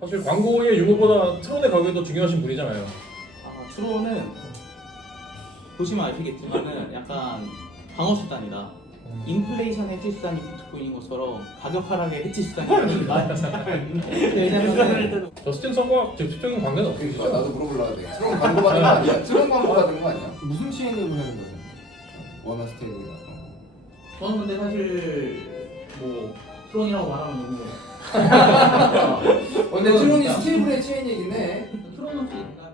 사실 광고의 유무보다 트론의 가격이 더 중요하신 분이잖아요. 아, 트론은 보시면 아시겠지만은 약간 방어 수단이다. 인플레이션 해지 수단이 비트코인인 것처럼 가격 하락의 해지 수단이 많잖아요. 왜냐면 저스틴 선과 직접적인 관계는 어떻게 되시죠? 나도 물어보려고 해. 트론 광고 받은 거 아니야? 트론 광고 받은 거 아니야? 무슨 체인으로 하는 거예요? 원화 스테이블이나. 저는 근데 사실 뭐 트론이라고 말하면 너무 근데 트론이 스테이블의 체인이긴 해. 트론은 수 있다.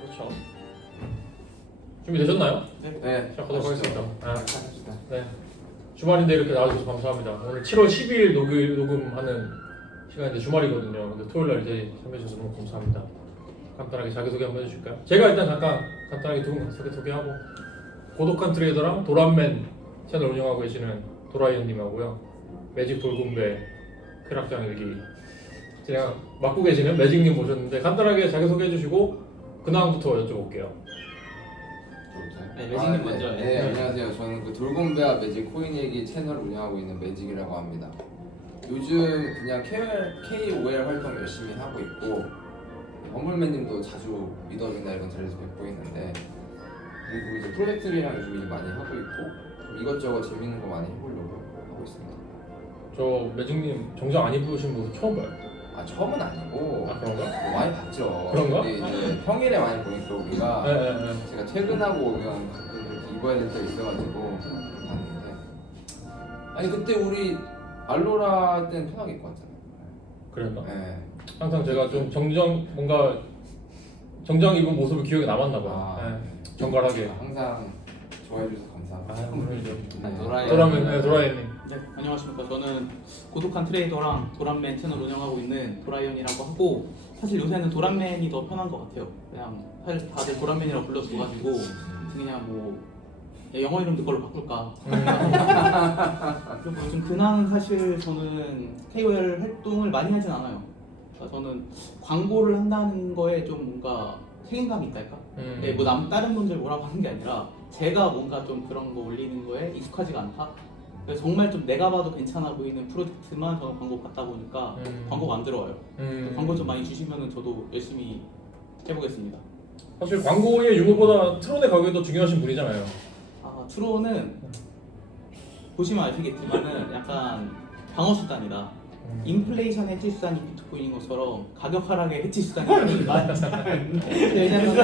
그렇죠. 준비되셨나요? 네. 시작하도록 하겠습니다. 아, 합시다. 네. 주말인데 이렇게 나와주셔서 감사합니다. 오늘 7월 12일 녹음하는 시간인데 주말이거든요. 근데 토요일 날 이제 참여해주셔서 너무 감사합니다. 간단하게 자기소개 한번 해주실까요? 제가 일단 잠깐 간단하게 두 분 소개하고 고독한 트레이더랑 도란맨 채널 운영하고 계시는 도라이언님하고요. 매직 돌군배 쾌락장 일기 그냥 맡고 계시는 매직님 모셨는데 간단하게 자기소개 해주시고 근황부터 여쭤볼게요. 네, 매직님 먼저. 네, 안녕하세요. 저는 그 돌곰배와 매직 코인 얘기 채널 운영하고 있는 매직이라고 합니다. 요즘 그냥 KOL 활동 열심히 하고 있고 범블맨님도 자주 미더이나 이런 자리에서 뵙고 있는데 그리고 이제 프로젝트들이랑 요즘 일 많이 하고 있고 이것저것 재밌는 거 많이 해보려고 하고 있습니다. 저 매직님 정장 안 입으신 모습 처음 봐요. 아 처음은 아니고 아 그런가? 뭐 많이 봤죠. 그런가? 근데 이제 평일에 많이 보니까 우리가 네. 제가 퇴근하고 오면 가끔 이렇게 입어야 될 때 있어가지고 봤는데 아니 그때 우리 알로라 때는 편하게 입고 왔잖아요. 그랬나? 네. 항상 제가 좀 뭔가 정장 입은 모습이 기억에 남았나 봐요. 아, 네. 정갈하게. 항상 좋아해 주셔서 감사합니다. 아, 물론이죠. 도라이언님. 네, 안녕하십니까. 저는 고독한 트레이더랑 도란맨 채널 운영하고 있는 도라이언이라고 하고 사실 요새는 도란맨이 더 편한 것 같아요. 그냥 사실 다들 도란맨이라고 불러줘가지고 그냥 뭐 영어 이름도 그걸로 바꿀까. 그리고 요즘 근황은 사실 저는 KOL 활동을 많이 하진 않아요. 그러니까 저는 광고를 한다는 거에 좀 뭔가 책임감이 있달까? 네, 뭐 다른 분들 뭐라고 하는 게 아니라 제가 뭔가 좀 그런 거 올리는 거에 익숙하지가 않다. 그래서 정말 좀 내가 봐도 괜찮아 보이는 프로젝트만 저는 광고 받다 보니까 광고가 안 들어와요. 광고 좀 많이 주시면은 저도 열심히 해보겠습니다. 사실 광고의 유무보다 트론의 가격이 더 중요하신 분이잖아요. 아, 트론은 보시면 아시겠지만은 약간 방어 수단이다. 인플레이션 해지 수단이 비트코인인 것처럼 가격 하락의 해지 수단이 많잖아요. 왜냐면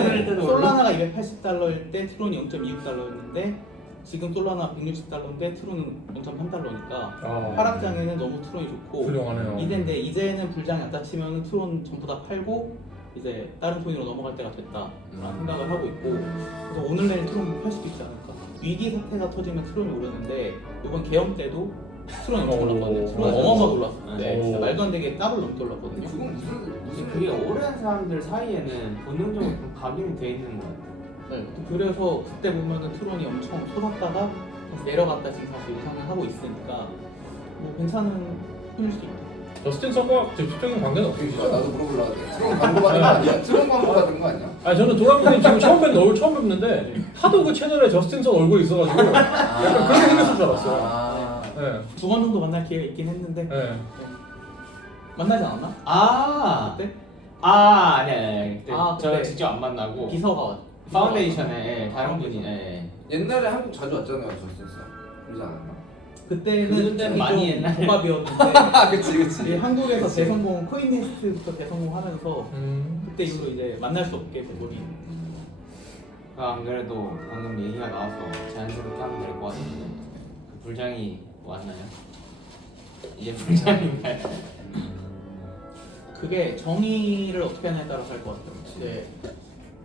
솔라나가 280달러일 때 트론이 0.26달러였는데 지금 솔라나 160달러인데 트론은 0.3달러니까 하락장에는 너무 트론이 좋고 훌륭하네요. 이제는 불장이 안 닫히면 트론 전부 다 팔고 이제 다른 코인으로 넘어갈 때가 됐다라는 생각을 하고 있고 그래서 오늘 내일 트론 팔 수도 있지 않을까. 위기 사태가 터지면 트론이 오르는데 이번 계엄 때도 트론이 엄청 올랐거든요. 트론이 어마어마하게 올랐었는데 진짜 말도 안 되게 더블 넘게 올랐거든요. 그건 무슨 그게 오랜 사람들 사이에는 본능적으로 좀 각인이 돼 있는 것 같아요. 네, 그래서 그때 보면은 트론이 엄청 솟았다가 다시 내려갔다 지금 다시 유상을 하고 있으니까 뭐 괜찮은 편일 수도 있다. 저스틴 선과 직접적인 관계는 어떻게 되시죠? 나도 물어보려고 해. 트론 광고 받은 거 아니야? 트론 광고 받은 거 아니야? 아니 저는 도란맨님 지금 얼굴 처음 뵙는데 하도 그 채널에 저스틴 선 얼굴이 있어가지고 약간 그렇게 생겼을 줄 알았어요. 아, 네. 두 번 정도 만날 기회가 있긴 했는데 네. 만나지 않았나? 아니. 그때 저 그때 직접 안 만나고 비서가 왔. 파운데이션에 다른 분이 옛날에 한국 자주 왔잖아요, 저스틴스. 그러지 않았나? 그때는 그때는 좀 많이 옛날에. 동갑이었는데 아, 그치. 이제 한국에서 대성공 코인리스트부터 대성공하면서 음. 그때 이후로 이제 만날 수 없게 돼버린. 안 그래도 방금 얘기가 나와서 자연스럽게 하면 될 것 같은데 그 불장이 왔나요? 이제 불장인가요? 그게 정의를 어떻게 하냐에 따라서 할 것 같아요. 이제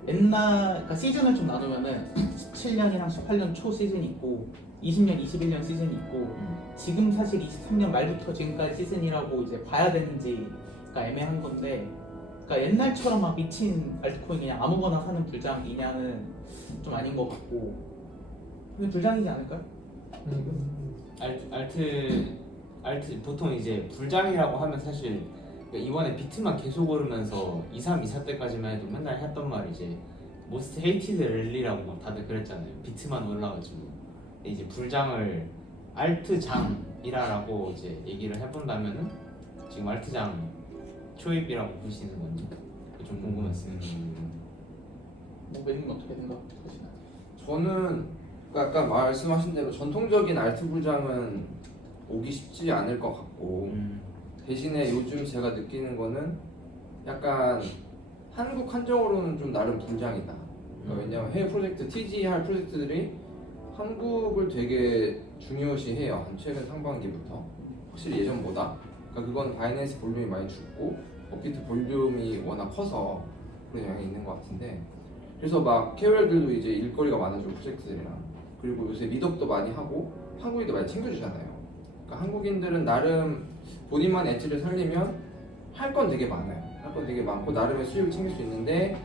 그러니까 시즌을 좀 나누면은 17년이랑 18년 초 시즌이 있고 20년, 21년 시즌이 있고 지금 사실 23년 말부터 지금까지 시즌이라고 이제 봐야 되는지가 애매한 건데 그러니까 옛날처럼 막 미친 알트코인 그냥 아무거나 사는 불장이냐는 좀 아닌 것 같고 근데 불장이지 않을까요? 알트 보통 이제 불장이라고 하면 사실 이번에 비트만 계속 오르면서 2, 3, 2, 4 때까지만 해도 맨날 했던 말이 이제 모스트 헤이티드 랠리라고 막 다들 그랬잖아요. 비트만 올라가지고. 근데 이제 불장을 알트장이라고 이제 얘기를 해본다면은 지금 알트장 초입이라고 보시는 건지 좀 궁금했어요. 뭐 매님 어떻게 생각하시나요? 저는 아까 말씀하신 대로 전통적인 알트 불장은 오기 쉽지 않을 것 같고 대신에 요즘 제가 느끼는 거는 약간 한국 한정으로는 좀 나름 불장이다. 그러니까 왜냐면 해외 프로젝트, TGR 프로젝트들이 한국을 되게 중요시해요. 한 최근 상반기부터 확실히 예전보다. 그러니까 그건 바이낸스 볼륨이 많이 줄고 업비트 볼륨이 워낙 커서 그런 영향이 있는 것 같은데, 그래서 막 KOL들도 이제 일거리가 많아지고 프로젝트들이랑, 그리고 요새 미덕도 많이 하고 한국인도 많이 챙겨주잖아요. 그러니까 한국인들은 나름 본인만의 엣지를 살리면 할 건 되게 많아요. 할 건 되게 많고 나름의 수익을 챙길 수 있는데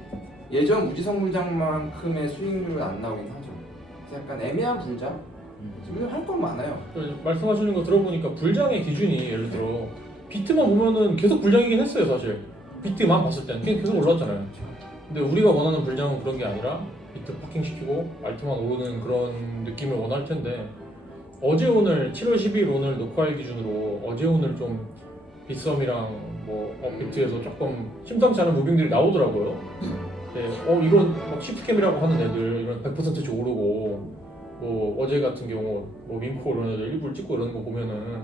예전 무지성 불장만큼의 수익률은 안 나오긴 하죠. 그래서 약간 애매한 불장? 지금 할 건 많아요. 말씀하시는 거 들어보니까 불장의 기준이 예를 들어 비트만 보면은 계속 불장이긴 했어요 사실. 비트만 봤을 때는 계속 올랐잖아요. 근데 우리가 원하는 불장은 그런 게 아니라 비트 파킹 시키고 알트만 오르는 그런 느낌을 원할 텐데, 어제 오늘 7월 10일 오늘 녹화일 기준으로 어제 오늘 좀 빗썸이랑 뭐 업비트에서 조금 심상치 않은 무빙들이 나오더라고요. 네, 이런 막 시프캠이라고 하는 애들 이런 100%씩 오르고, 뭐 어제 같은 경우 뭐 민코 이런 애들 일부를 찍고 이러는 거 보면은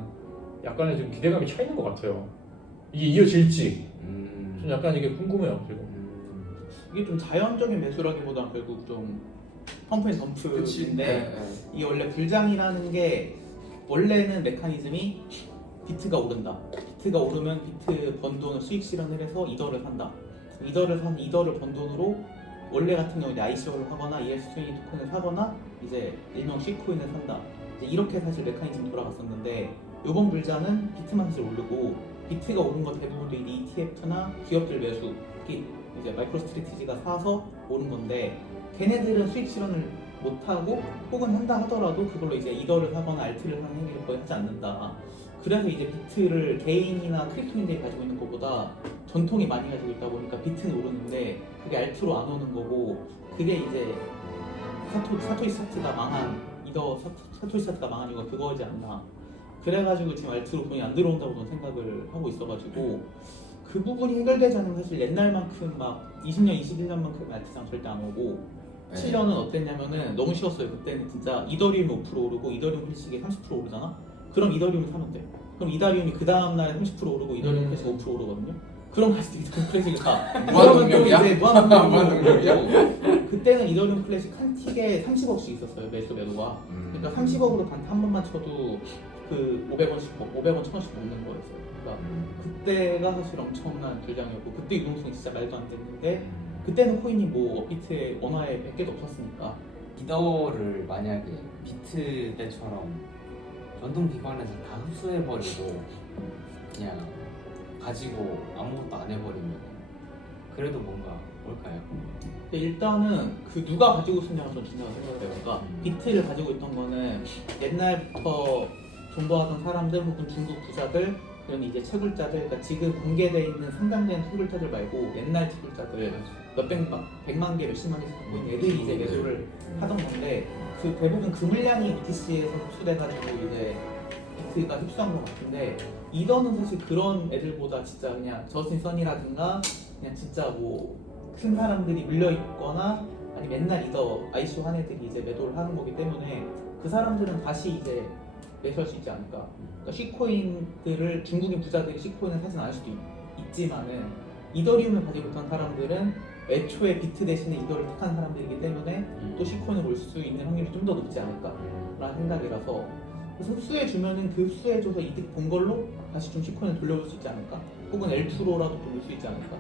약간의 좀 기대감이 차 있는 것 같아요. 이게 이어질지 좀 약간 이게 궁금해요 지금. 이게 좀 자연적인 매수라기보다는 결국 좀 펌프앤 덤프인데 이게 원래 불장이라는 게 원래는 메커니즘이 비트가 오른다. 비트가 오르면 비트 번 돈을 수익 실현을 해서 이더를 산다. 이더를 번 돈으로 원래 같은 경우 이제 ICO를 하거나 ES20 토큰을 사거나 이제 일명 C코인을 산다. 이제 이렇게 사실 메커니즘이 돌아갔었는데, 이번 불장은 비트만 사실 오르고 비트가 오른 것 대부분도 이제 ETF나 기업들 매수, 특히 이제 마이크로 스트래티지가 사서 오른 건데, 걔네들은 수익 실현을 못하고 혹은 한다 하더라도 그걸로 이제 이더를 사거나 알트를 사는 행위를 거의 하지 않는다. 그래서 이제 비트를 개인이나 크립토인들이 가지고 있는 것보다 전통이 많이 가지고 있다 보니까 비트는 오르는데 그게 알트로 안 오는 거고, 그게 이제 사토시 스타트가 망한 사토시 스타트가 망한 이유가 그거이지 않나. 그래가지고 지금 알트로 돈이 안 들어온다고 저는 생각을 하고 있어가지고, 그 부분이 해결되지 않으면 사실 옛날만큼 막 20년, 21년만큼 알트장 절대 안 오고, 7년은 어땠냐면은 너무 쉬웠어요. 그때는 진짜 이더리움이 5% 오르고 이더리움 클래식이 30% 오르잖아? 그럼 이더리움을 사면 돼. 그럼 이더리움이 그 다음날에 30% 오르고 이더리움 클래식 5% 오르거든요? 그럼 다시 이더리움 클래식을 사. 무한동력이야? 이제 무한동력이고 무한동력이야? 그때는 이더리움 클래식 한 틱에 30억씩 있었어요. 매도가. 그러니까 30억으로 단 한 번만 쳐도 그 500원씩 1000원씩 먹는 거였어요. 그러니까 그때가 사실 엄청난 불장이었고, 그때 유동성이 진짜 말도 안 됐는데, 그때는 코인이 뭐 업비트에 원화에 100개도 없었으니까. 이더를 만약에 비트 때처럼 전통 기관에서 다 흡수해버리고 그냥 가지고 아무것도 안 해버리면 그래도 뭔가 뭘까요? 근데 일단은 그 누가 가지고 있었냐가 좀 중요하다고 생각해요. 그러니까 비트를 가지고 있던 거는 옛날부터 존버하던 사람들 혹은 중국 부자들, 이런 이제 채굴자들, 그러니까 지금 공개되어 있는 상장된 채굴자들 말고 옛날 채굴자들 백만 개, 몇십만 개씩 갖고 있는 애들이 이제 매도를 하던 건데, 그 대부분 그 물량이 BTC에서 흡수돼가지고 이제 비트가 흡수한 것 같은데, 이더는 사실 그런 애들보다 진짜 그냥 저스틴 선이라든가 그냥 진짜 뭐 큰 사람들이 물려 있거나 아니면 옛날 이더 ICO 한 애들이 이제 매도를 하는 거기 때문에 그 사람들은 다시 이제 매수할 수 있지 않을까. 그러니까 C코인들을 중국인 부자들이 C코인을 사진 않을 수도 있지만은 이더리움을 가지고 있던 사람들은 애초에 비트 대신에 이더를 택한 사람들이기 때문에 또 C코인을 올 수 있는 확률이 좀 더 높지 않을까라는 생각이라서, 그래서 흡수해 주면은 그 흡수해줘서 이득 본 걸로 다시 좀 C코인을 돌려볼 수 있지 않을까, 혹은 L2로라도 돌릴 수 있지 않을까.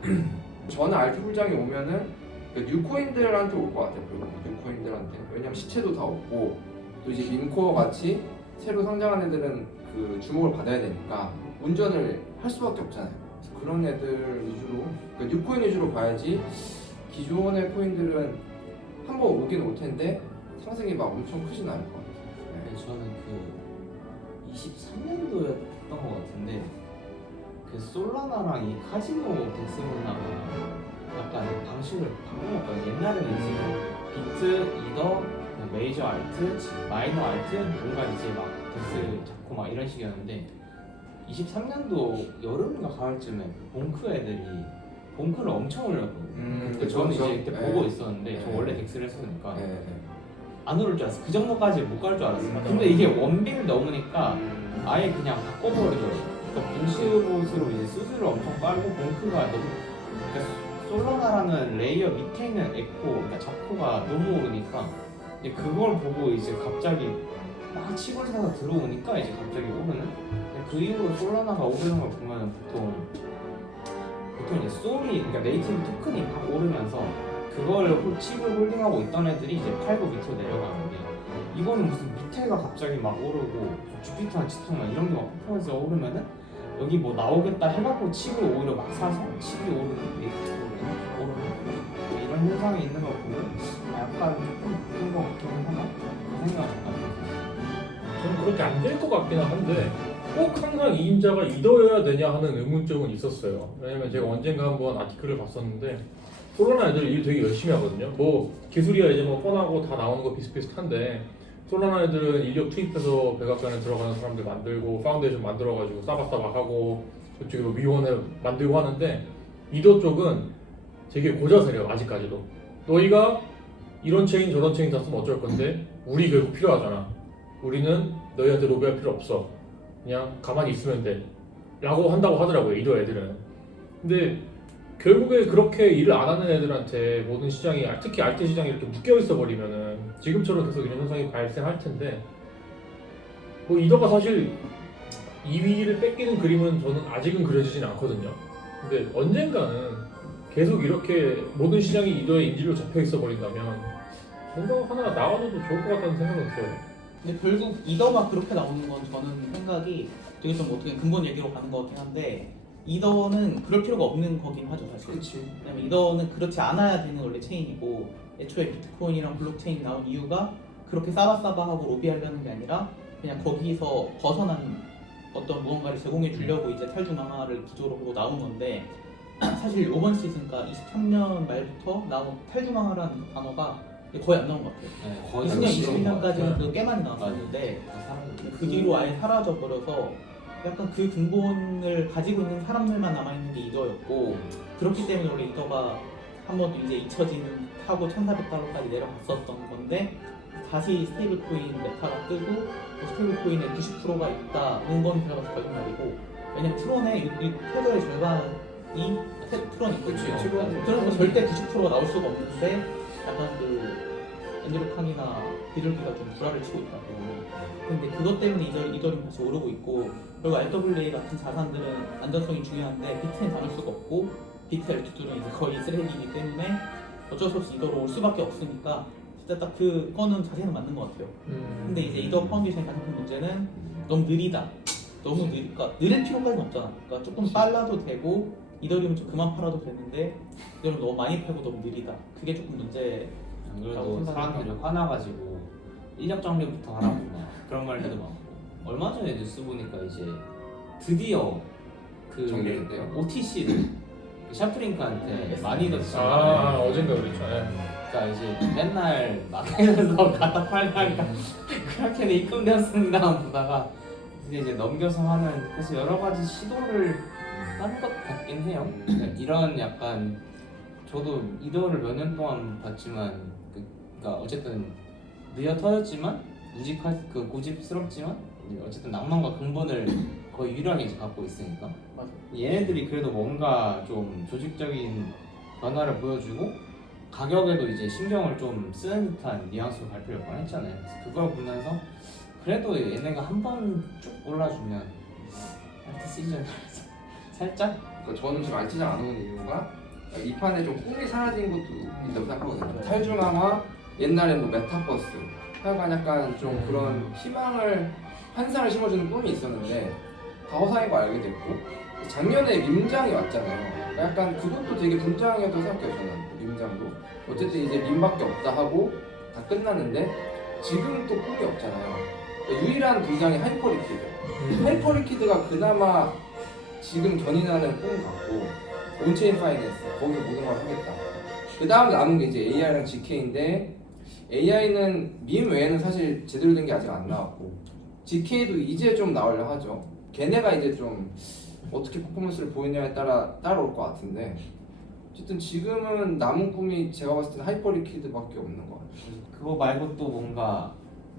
저는 알트 불장이 오면은 그 뉴코인들한테 올 것 같아요. 그리고 뉴코인들한테. 왜냐면 시체도 다 없고 또 이제 민코어 같이 새로 상장한 애들은 그 주목을 받아야 되니까 운전을 할 수밖에 없잖아요. 그래서 그런 애들 위주로, 그러니까 뉴코인 위주로 봐야지 기존의 코인들은 한번 오긴 올 텐데 상승이 막 엄청 크진 않을 것 같아요. 네, 저는 그 23년도였던 것 같은데 그 솔라나랑 이 카지노 덱스문화가 약간 방식을 바꿔먹거든요. 옛날에는 이제 비트, 이더, 메이저 알트, 마이너 알트, 뭔가 이제 막 덱스 잡고 막 이런 식이었는데 23년도 여름인가 가을쯤에 봉크 애들이 봉크를 엄청 올렸거든요. 근데 저는 그렇죠. 이제 그때 네. 보고 있었는데 네. 저 원래 덱스를 했으니까 네. 안 오를 줄 알았어. 그 정도까지 못 갈 줄 알았어요. 맞아. 근데 이게 원빈을 넘으니까 아예 그냥 바꿔버리더라고요. 그러니까 빈스봇으로 이제 수술을 엄청 빨고 봉크가 너무 그러니까 솔로나라는 레이어 밑에 있는 에코, 그러니까 자코가 너무 오르니까 이제 그걸 보고 이제 갑자기 막 치골 사서 들어오니까 이제 갑자기 오르는. 근데 그 이후로 솔로나가 오르는 걸 보면 보통 이제 솔이 그러니까 네이티브 토큰이 막 오르면서 그걸 칩을 홀딩하고 있던 애들이 이제 팔고 밑으로 내려가는데 이거는 무슨 밑에가 갑자기 막 오르고 주피터나 치토나 이런 게 막 폭발해서 오르면은 여기 뭐 나오겠다 해갖고 칩을 오히려 막 사서 칩이 오르는 오르는 이런 현상이 있는 걸 보면 약간 조금 웃긴 것 같긴 하나 그 생각을 해요. 저는 그렇게 안 될 것 같기는 한데 꼭 항상 2인자가 이더여야 되냐 하는 의문점은 있었어요. 왜냐면 제가 언젠가 한번 아티클을 봤었는데 솔라나 애들 일 되게 열심히 하거든요. 뭐 기술이야 이제 뭐 뻔하고 다 나오는 거 비슷비슷한데 솔라나 애들은 인력 투입해서 백악관에 들어가는 사람들 만들고 파운데이션 만들어가지고 싸박싸박하고 저쪽에 뭐 위원회 만들고 하는데 이더 쪽은 되게 고자세래요. 아직까지도. 너희가 이런 체인 저런 체인 다 쓰면 어쩔 건데 우리 결국 필요하잖아. 우리는 너희한테 로비할 필요 없어. 그냥 가만히 있으면 돼. 라고 한다고 하더라고요. 이더 애들은. 근데 결국에 그렇게 일을 안 하는 애들한테 모든 시장이 특히 알트 시장이 이렇게 묶여 있어 버리면은 지금처럼 계속 이런 현상이 발생할 텐데 뭐 이더가 사실 2위를 뺏기는 그림은 저는 아직은 그려지진 않거든요. 근데 언젠가는 계속 이렇게 모든 시장이 이더의 인질로 잡혀 있어 버린다면 뭔가 하나 나와줘도 좋을 것 같다는 생각은 들어요. 근데 결국 이더가 그렇게 나오는 건 저는 생각이 되게 좀 어떻게 근본 얘기로 가는 것 같긴 한데 이더는 그럴 필요가 없는 거긴 하죠 사실. 그렇지. 왜냐면 이더는 그렇지 않아야 되는 원래 체인이고 애초에 비트코인이랑 블록체인 나온 이유가 그렇게 싸바싸바하고 로비하려는 게 아니라 그냥 거기서 벗어난 어떤 무언가를 제공해 주려고 이제 탈중 강화를 기조로 하고 나온 건데 사실 이번 시즌 그러니까 23년 말부터 나온 탈중 강화라는 그 단어가 거의 안 나온 것 같아요. 네, 거의 20년, 안 21년까지는 꽤 많이 나왔었는데 그 뒤로 아예 사라져 버려서 약간 그 근본을 가지고 있는 사람들만 남아있는 게 이더였고 그렇기 때문에 원래 이더가 한 번 이제 잊혀지는 타고 1,400달러까지 내려갔었던 건데 다시 스테이블 코인 메타가 뜨고 또 스테이블 코인에 90%가 있다는 건 들어가서 거짓말이고 왜냐면 트론의 테더의 절반이 트론이 그치, 있거든요. 트론은 절대 90%가 나올 수가 없는데 약간 그 앤드루 칸이나 비둘기가 좀 불화를 치고 있다고. 근데 그것 때문에 이더리움 다시 오르고 있고 그리고 RWA 같은 자산들은 안전성이 중요한데 비트는 다룰 수가 없고 비트 엘투들은 이제 거의 쓰레기이기 때문에 어쩔 수 없이 이더로 올 수밖에 없으니까 진짜 딱 그거는 자세는 맞는 것 같아요. 근데 이제 이더 파운데이션의 가장 큰 문제는 너무 느리다. 너무 그러니까 느릴 필요까지는 없잖아. 그러니까 조금 빨라도 되고 이더리움 좀 그만 팔아도 되는데 이더리움 너무 많이 팔고 너무 느리다. 그게 조금 문제. 안 그래도 사람들이 화나가지고 인력 정리부터 하라고 막 그런 말들도 많고 얼마 전에 뉴스 보니까 이제 드디어 그 정리했대요. OTC를 샤프링크한테 많이 더 어젠가 그랬죠. 예. 그러니까 이제 맨날 마켓에서 갖다 팔다가 그렇게 입금되었습니다 보다가 이제 넘겨서 하는 그래서 여러 가지 시도를 하는 것 같긴 해요. 그러니까 이런 약간 저도 이더를 몇 년 동안 봤지만 그러니까 어쨌든 느려 터졌지만 고집스럽지만 어쨌든 낭만과 근본을 거의 유일하게 이제 갖고 있으니까 맞아. 얘네들이 그래도 뭔가 좀 조직적인 변화를 보여주고 가격에도 이제 신경을 좀 쓰는 듯한 뉘앙스로 발표를 몇 번 했잖아요. 그래서 그걸 보면서 그래도 얘네가 한 번 쭉 올라주면 알트 시즌 살짝 그러니까 저는 지금 알티장 안 오는 이유가 이 판에 좀 꿈이 사라진 것도 있다고 생각하거든요. 탈중앙화, 옛날에 뭐 메타버스, 하여간 약간 좀 그런 희망을 환상을 심어주는 꿈이 있었는데 다 허상인 거 알게 됐고 작년에 밈장이 왔잖아요. 그러니까 약간 그것도 되게 분장이었다고 생각해요. 저는 밈장도 어쨌든 이제 밈밖에 없다 하고 다 끝났는데 지금 또 꿈이 없잖아요. 그러니까 유일한 분장이 하이퍼리퀴드. 하이퍼리퀴드가 그나마 지금 견인하는 꿈 같고 온체인 파이낸스 거기 모든 걸 하겠다. 그 다음 남은 게 이제 AI랑 GK인데 AI는 밈 외에는 사실 제대로 된 게 아직 안 나왔고 GK도 이제 좀 나오려 하죠. 걔네가 이제 좀 어떻게 퍼포먼스를 보이냐에 따라 따라올 것 같은데 어쨌든 지금은 남은 꿈이 제가 봤을 때는 하이퍼리퀴드밖에 없는 것 같아요. 그거 말고 또 뭔가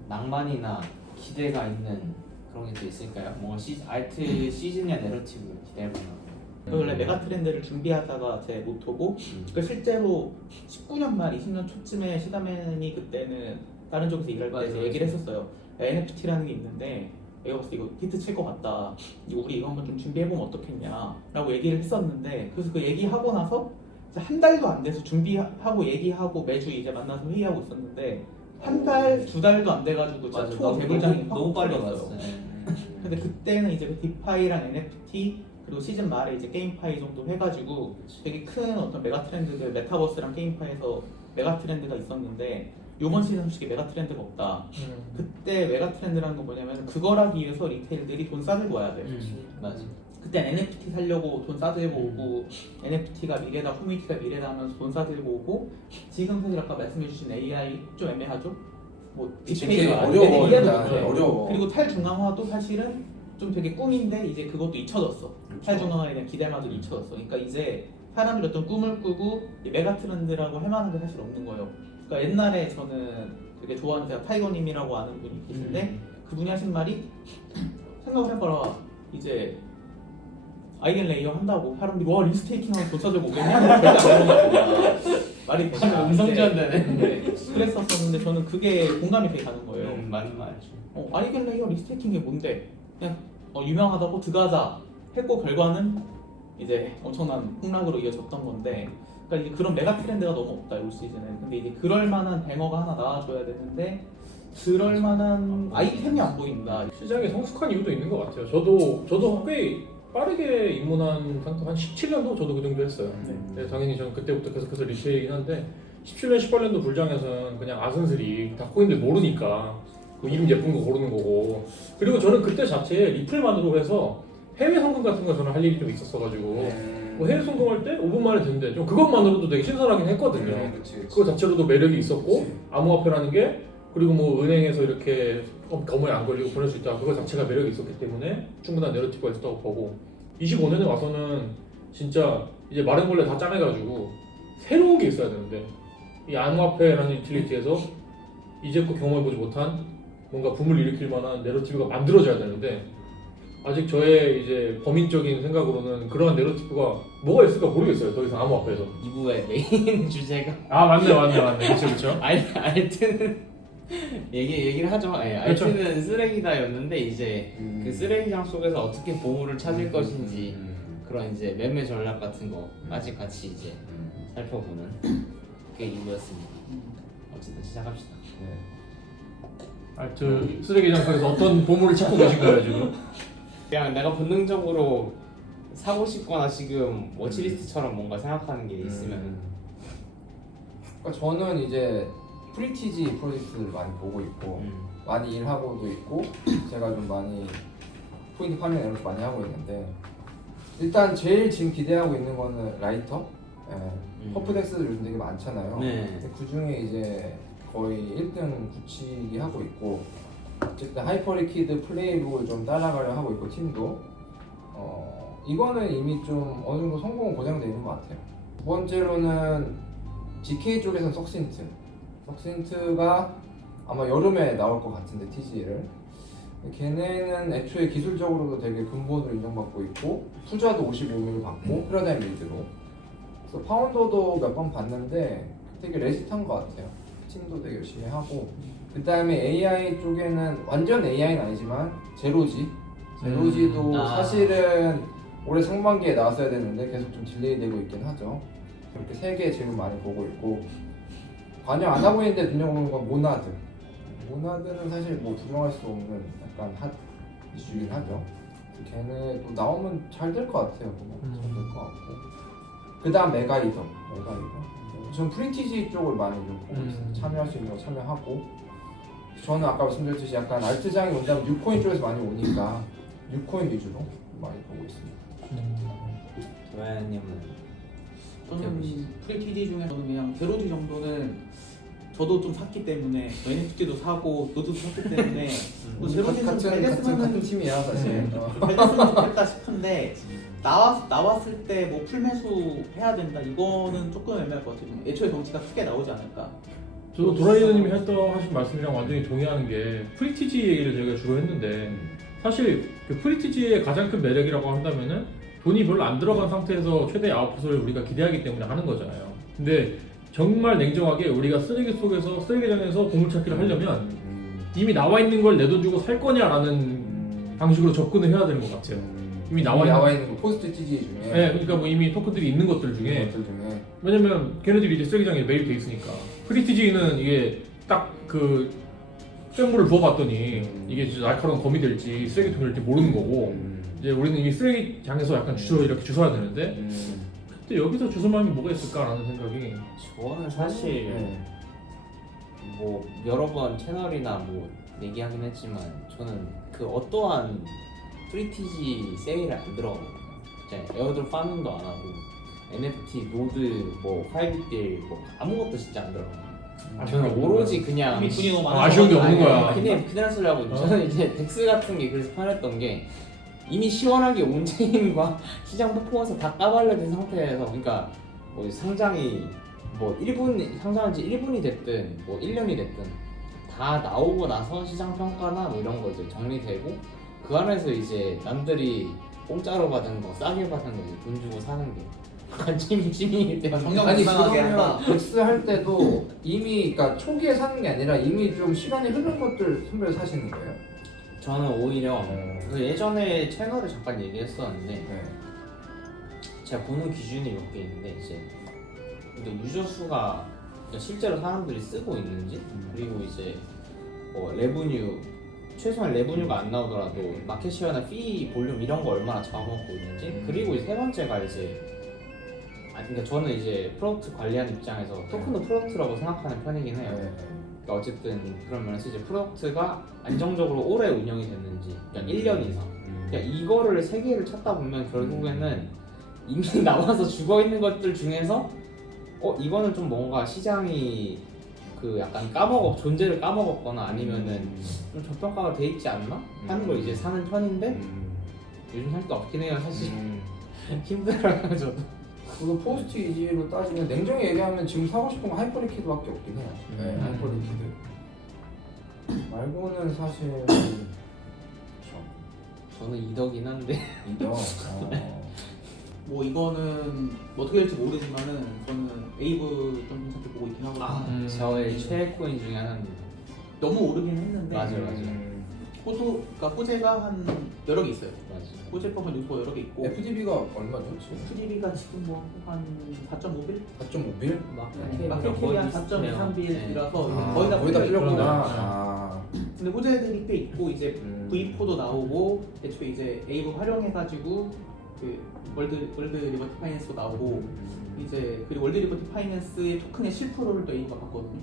낭만이나 기대가 있는 그런 게 또 있을까요? 뭔가 알트 시즌이나 내러티브 기대해보는 원래 메가 트렌드를 준비하다가 제 모토고 그 실제로 19년 말 20년 초쯤에 시다맨이 그때는 다른 쪽에서 일할 때 맞아요. 얘기를 했었어요. NFT라는 게 있는데 내가 봤을 때 이거 히트 칠 것 같다. 우리 이거 한번 좀 준비해보면 어떻겠냐라고 얘기를 했었는데 그래서 그 얘기하고 나서 이제 한 달도 안 돼서 준비하고 얘기하고 매주 이제 만나서 회의하고 있었는데 한 달, 두 달도 안 돼가지고 진짜 초 대불장이 너무 빨리 왔어요. 왔어요. 근데 그때는 이제 그 디파이랑 NFT 그리고 시즌 말에 이제 게임파이 정도 해가지고 되게 큰 어떤 메가 트렌드들 메타버스랑 게임파이에서 메가 트렌드가 있었는데 요번 시즌 솔직히 메가 트렌드가 없다. 그때 메가 트렌드라는 건 뭐냐면 그걸 하기 위해서 리테일들이 돈 싸들고 와야 돼요. 맞아. 그때 NFT 살려고 돈 싸들고 오고 NFT가 미래다, 커뮤니티가 미래다 하면서 돈 싸들고 오고 지금 사실 아까 말씀해주신 AI 좀 애매하죠? 뭐 되게 안 어려워 되는 이해도 일단 못해. 어려워. 그리고 탈중앙화도 사실은 좀 되게 꿈인데 이제 그것도 잊혀졌어. 탈중앙화에 대한 기대마저 잊혀졌어. 그러니까 이제 사람들이 어떤 꿈을 꾸고 이 메가 트렌드라고 할 만한 게 사실 없는 거예요. 그러니까 옛날에 저는 되게 좋아하는 제가 타이거님이라고 아는 분이 계신데 그분이 하신 말이 생각을 해봐라. 이제 아이겐 레이어 한다고 사람들이 와 리스테이킹하면 돈 싸들고 오겠냐? 절대 안 그런가 보다. 말이 되시면 음성 지원되네. 네, 그랬었었는데 저는 그게 공감이 되게 가는 거예요. 맞는 말이죠. 아이겐 레이어 리스테이킹이 뭔데? 그냥 유명하다고 들어가자 했고 결과는 이제 엄청난 폭락으로 이어졌던 건데 그러니까 이제 그런 메가 트렌드가 너무 없다 올 시즌에. 근데 이제 그럴 만한 뱅어가 하나 나와줘야 되는데 그럴 만한 아이템이 안 보인다. 시장에 성숙한 이유도 있는 것 같아요. 저도 꽤 빠르게 입문한 상태 한 17년도 저도 그 정도 했어요. 네, 당연히 저는 그때부터 계속해서 리테일이긴 한데 17년, 18년도 불장에서는 그냥 아승스리 다 코인들 모르니까 그 이름 예쁜 거 고르는 거고 그리고 저는 그때 자체에 리플만으로 해서 해외 송금 같은 거 저는 할 일이 좀 있었어가지고 뭐 해외 송금할 때 5분 만에 된대. 좀 그것만으로도 되게 신선하긴 했거든요. 그거 자체로도 매력이 있었고 암호화폐라는 게 그리고 뭐 은행에서 이렇게 검을 안 걸리고 보낼 수 있다. 그거 자체가 매력이 있었기 때문에 충분한 내러티브가 있었다고 보고 25년에 와서는 진짜 이제 마른 걸레 다 짜내가지고 새로운 게 있어야 되는데 이 암호화폐라는 유틸리티에서 이제껏 경험해보지 못한 뭔가 붐을 일으킬 만한 내러티브가 만들어져야 되는데 아직 저의 이제 범인적인 생각으로는 그러한 내러티브가 뭐가 있을까 모르겠어요. 더 이상 암호화폐에서. 2부의 메인 주제가 맞네. 그렇죠. 알트는 얘기를 하죠. 예, 그렇죠. 알트는 쓰레기다였는데 이제 그 쓰레기장 속에서 어떻게 보물을 찾을 것인지 그런 이제 매매 전략 같은 거까지 같이 이제 살펴보는 그게 2부였습니다. 어쨌든 시작합시다. 알트 쓰레기장 속에서 어떤 보물을 찾고 계신가요 지금? 그냥 내가 본능적으로 사고 싶거나 지금 워치리스트처럼 뭔가 생각하는 게 있으면 그러니까 저는 이제 프리티지 프로젝트를 많이 보고 있고 많이 일하고도 있고 제가 좀 많이 포인트 파밍 이런 거 많이 하고 있는데 일단 제일 지금 기대하고 있는 거는 라이터. 퍼프덱스도 요즘 되게 많잖아요. 네. 근데 그 중에 이제 거의 1등 굳히기 하고 있고 어쨌든 하이퍼리퀴드 플레이북을 좀 따라가려 하고 있고 팀도 이거는 이미 좀 어느 정도 성공은 보장되어 있는 것 같아요. 두 번째로는 GK 쪽에서는 석신트가 아마 여름에 나올 것 같은데 TG를 걔네는 애초에 기술적으로도 되게 근본으로 인정받고 있고 투자도 55mil 받고 패러다임 빌드로 그래서 파운더도 몇 번 봤는데 되게 레짓한 것 같아요. 팀도 되게 열심히 하고 그 다음에 AI 쪽에는 완전 AI는 아니지만 제로지도 사실은 올해 상반기에 나왔어야 되는데 계속 좀 딜레이 되고 있긴 하죠. 이렇게 세 개 지금 많이 보고 있고 반영 안 하고 있는데 눈여보는 건 모나드는 사실 뭐 부정할 수 없는 약간 핫 이슈긴 하죠. 걔네 또 나오면 잘 될 것 같아요. 잘 될 것 같고 그 다음 메가이더 전 프리티지 쪽을 많이 좀 보고 있어요. 참여할 수 있는 거 참여하고 저는 아까 말씀드렸듯이 약간 알트장이 온다면 뉴코인 쪽에서 많이 오니까 뉴코인 위주로 많이 보고 있습니다. 도현님은 저는 프리티지 중에 저는 그냥 제로지 정도는 저도 좀 샀기 때문에 NFT도 사고 노드도 샀기 때문에 또 제로지는 잘 같은 됐으면 팀이야 사실. 잘 됐으면 좋겠다 싶은데 나왔을 때 뭐 풀매수 해야 된다 이거는 조금 애매할 것 같아요. 애초에 덩치가 크게 나오지 않을까. 저도 도라이더님이 하신 말씀이랑 완전히 동의하는 게 프리티지 얘기를 저희가 주로 했는데 사실 그 프리티지의 가장 큰 매력이라고 한다면은 돈이 별로 안 들어간 상태에서 최대 아웃풋을 우리가 기대하기 때문에 하는 거잖아요. 근데 정말 냉정하게 우리가 쓰레기 속에서 쓰레기장에서 보물찾기를 하려면 이미 나와 있는 걸 내 돈 주고 살 거냐라는 방식으로 접근을 해야 되는 것 같아요. 이미 나와 있는 거 포스트 TG 중에. 네, 그러니까 뭐 이미 토큰들이 있는 것들 중에 것들 중에. 왜냐면 걔네들이 이제 쓰레기장에 매입돼 있으니까 프리티지는 이게 딱 그 쇳물을 부어봤더니 이게 진짜 날카로운 검이 될지 쓰레기통이 될지 모르는 거고 이제 우리는 이미 쓰레기장에서 약간 주소 이렇게 주워야 되는데 근데 여기서 주소만이 뭐가 있을까라는 생각이 저는 사실 뭐 여러 번 채널이나 뭐 얘기하긴 했지만 저는 그 어떠한 프리티지 세일에 안 들어가거든요. 에어드롭 파밍도 안 하고 NFT, 노드, 뭐 화이트딜 뭐 아무것도 진짜 안 들어가요. 저는 오로지 그냥 이미 돈이 너무 많아서 아쉬운 게 없는 거야. 그냥 쓰려고 저는 이제 덱스 같은 게 그래서 편했던 게 이미 시원하게 온체인과 시장 퍼포먼스 다 까발려진 상태에서 그러니까 뭐 상장이 뭐 1분 상장한 지 1분이 됐든 뭐 1년이 됐든 다 나오고 나서 시장 평가나 뭐 이런 거 이제 정리되고 그 안에서 이제 남들이 공짜로 받은 거 싸게 받은 거 이제 돈 주고 사는 게 관심이기 때문에 정녕 아니 이상하게 그러면 한다. 덱스 할 때도 이미 그러니까 초기에 사는 게 아니라 이미 좀 시간이 흐른 것들 선별 사시는 거예요? 저는 오히려 그 예전에 채널을 잠깐 얘기했었는데 네. 제가 보는 기준이 몇 개 있는데 이제 근데 유저 수가 실제로 사람들이 쓰고 있는지 그리고 이제 뭐 레브뉴 최소한 레브뉴가 안 나오더라도 마켓시어나 피 볼륨 이런 거 얼마나 잡아먹고 있는지 그리고 이제 세 번째가 이제 그러니까 저는 이제 프로덕트 관리하는 입장에서 토큰도 프로덕트라고 생각하는 편이긴 해요. 그러니까 어쨌든 그런 면에서 이제 프로덕트가 안정적으로 오래 운영이 됐는지 그러니까 1년 이상 그러니까 이거를 세 개를 찾다 보면 결국에는 이미 나와서 죽어 있는 것들 중에서 이거는 좀 뭔가 시장이 그 약간 존재를 까먹었거나 아니면은 좀 저평가가 돼 있지 않나 하는 걸 이제 사는 편인데 요즘 살 게 없긴 해요 사실. 힘들어요 저도. 그거 포스트 이지로 따지면 냉정히 얘기하면 지금 사고 싶은 거 하이퍼리퀴드밖에 없긴 해요. 네, 하이퍼리퀴드 말고는 사실 저는 이덕이긴 한데 이죠. 뭐 이거는 뭐 어떻게 될지 모르지만은 저는 에이브 좀 괜찮게 보고 있긴 하거든요. 저의 최애 코인 중에 하나입니다. 너무 오르긴 했는데 맞아요. 그러니까 호재가 한 여러 개 있어요. 맞아요. 호재 퍼블 요소가 여러 개 있고 FDB가 얼마죠 지금? FDB가 지금 뭐 한 4.5빌? 4.5빌? 마켓 캡이 한 4.23빌이라서 거의 다 거의 다 풀려 풀렸구나. 있고. 아. 근데 호재들이 꽤 있고 이제 V4도 나오고 애초에 이제 에이브 활용해가지고 그 월드 리버티 파이낸스도 나오고 이제 그리고 월드 리버티 파이낸스의 토큰의 실프로를 또 에이브가 봤거든요.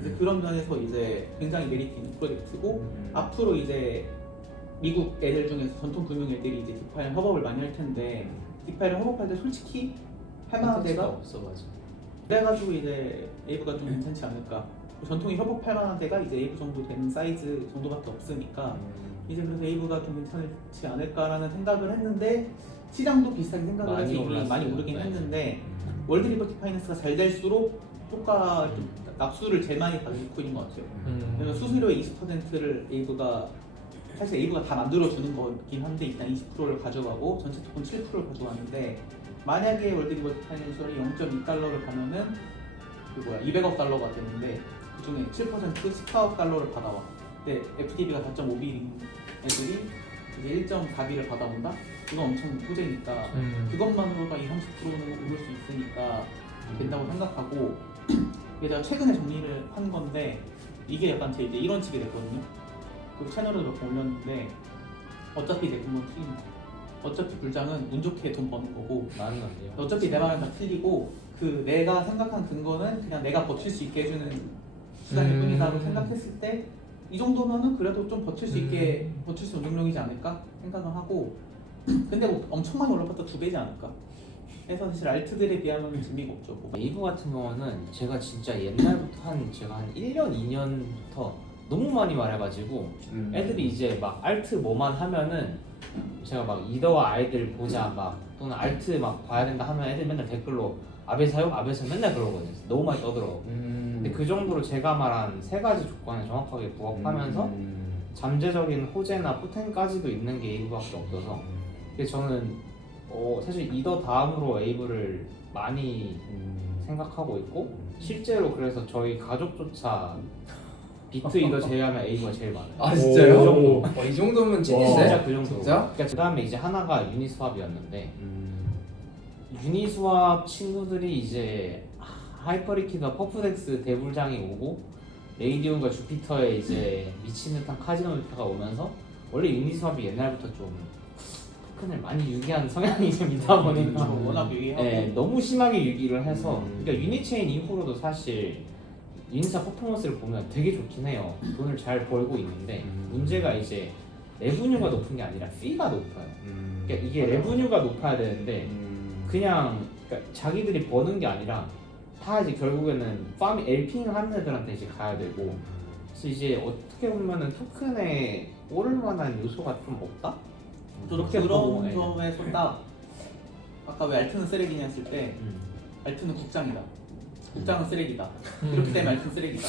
이제 그런 면에서 이제 굉장히 메리트 있는 프로젝트고 앞으로 이제 미국 애들 중에서 전통 금융 애들이 이제 디파이 협업을 많이 할 텐데 디파이를 협업할 때 솔직히 할 만한 데가 없어 맞아. 그래가지고 이제 에이브가 좀 괜찮지 않을까. 전통이 협업할 만한 데가 이제 에이브 정도 되는 사이즈 정도밖에 없으니까 이제 그래서 에이브가 좀 괜찮지 않을까라는 생각을 했는데 시장도 비슷하게 생각을 해서 이미 많이 오르긴 했는데 월드 리버티 파이낸스가 잘 될수록 효과 좀 납수를 제일 많이 받은 코인인 것 같아요. 왜냐면 수수료의 20%를 에이브가 사실 에이브가 다 만들어주는 거긴 한데 일단 20%를 가져가고 전체 토큰 7%를 가져가는데 만약에 월드 리버티 파이낸셜이 0.2달러를 가면은 그 200억 달러가 되는데 그 중에 7% 14억 달러를 받아와. 근데 FDB가 4.5빌인 애들이 이제 1.4빌을 받아온다? 그건 엄청 호재니까 그것만으로가 20-30%는 오를 수 있으니까 된다고 생각하고 이게 제가 최근에 정리를 한 건데 이게 약간 제 이제 이런 식이 됐거든요. 그 채널을 몇 번 올렸는데 어차피 내 근거는 틀립니다. 어차피 불장은 운 좋게 돈 버는 거고 나는 안 돼요. 어차피 내 말은 다 틀리고 그 내가 생각한 근거는 그냥 내가 버틸 수 있게 해주는 수단일 뿐이다라고 생각했을 때 이 정도면은 그래도 좀 버틸 수 있게 버틸 수 있는 능력이지 않을까 생각을 하고 근데 뭐 엄청 많이 올라봤다 2배지 않을까? 해서 사실 알트들에 비하면 재미가 없죠. 웨이브 같은 경우는 제가 진짜 옛날부터 제가 한 1년, 2년부터 너무 많이 말해가지고 애들이 이제 막 알트 뭐만 하면은 제가 막 이더와 아이들 보자 막 또는 알트 막 봐야 된다 하면 애들 맨날 댓글로 아베 사용? 아베 사용 맨날 그러거든요. 너무 많이 떠들어. 근데 그 정도로 제가 말한 세 가지 조건에 정확하게 부합하면서 잠재적인 호재나 포텐까지도 있는 게 웨이브밖에 없어서 근데 저는 사실 이더 다음으로 웨이브를 많이 생각하고 있고 실제로 그래서 저희 가족조차 비트 이더 제외하면 웨이브가 제일 많아요. 아 진짜요? 그 정도. 이 정도면 진짜 찐인데? 그 정도. 진짜? 그러니까 그 다음에 이제 하나가 유니스왑이었는데 유니스왑 친구들이 이제 하이퍼리키드와 퍼프덱스 대불장이 오고 레이디온과 주피터에 이제 미친 듯한 카지노 메타가 오면서 원래 유니스왑이 옛날부터 좀 토큰을 많이 유기한 성향이 좀 있다 보니까 워낙 유의하고 네, 너무 심하게 유기를 해서 그러니까 유니체인 이후로도 사실 유니스왑 퍼포먼스를 보면 되게 좋긴 해요. 돈을 잘 벌고 있는데 문제가 이제 레브뉴가 높은 게 아니라 피가 높아요. 그러니까 이게 레브뉴가 높아야 되는데 그냥 그러니까 자기들이 버는 게 아니라 다 이제 결국에는 LPing 하는 애들한테 이제 가야 되고 그래서 이제 어떻게 보면은 토큰에 오를 만한 요소가 좀 없다? 저도 그렇게 보고, 그런 예. 점에서 딱 아까 왜 알트는 쓰레기냐 했을 때 알트는 국장이다. 국장은 쓰레기다. 이렇기 때문에 알트는 쓰레기다.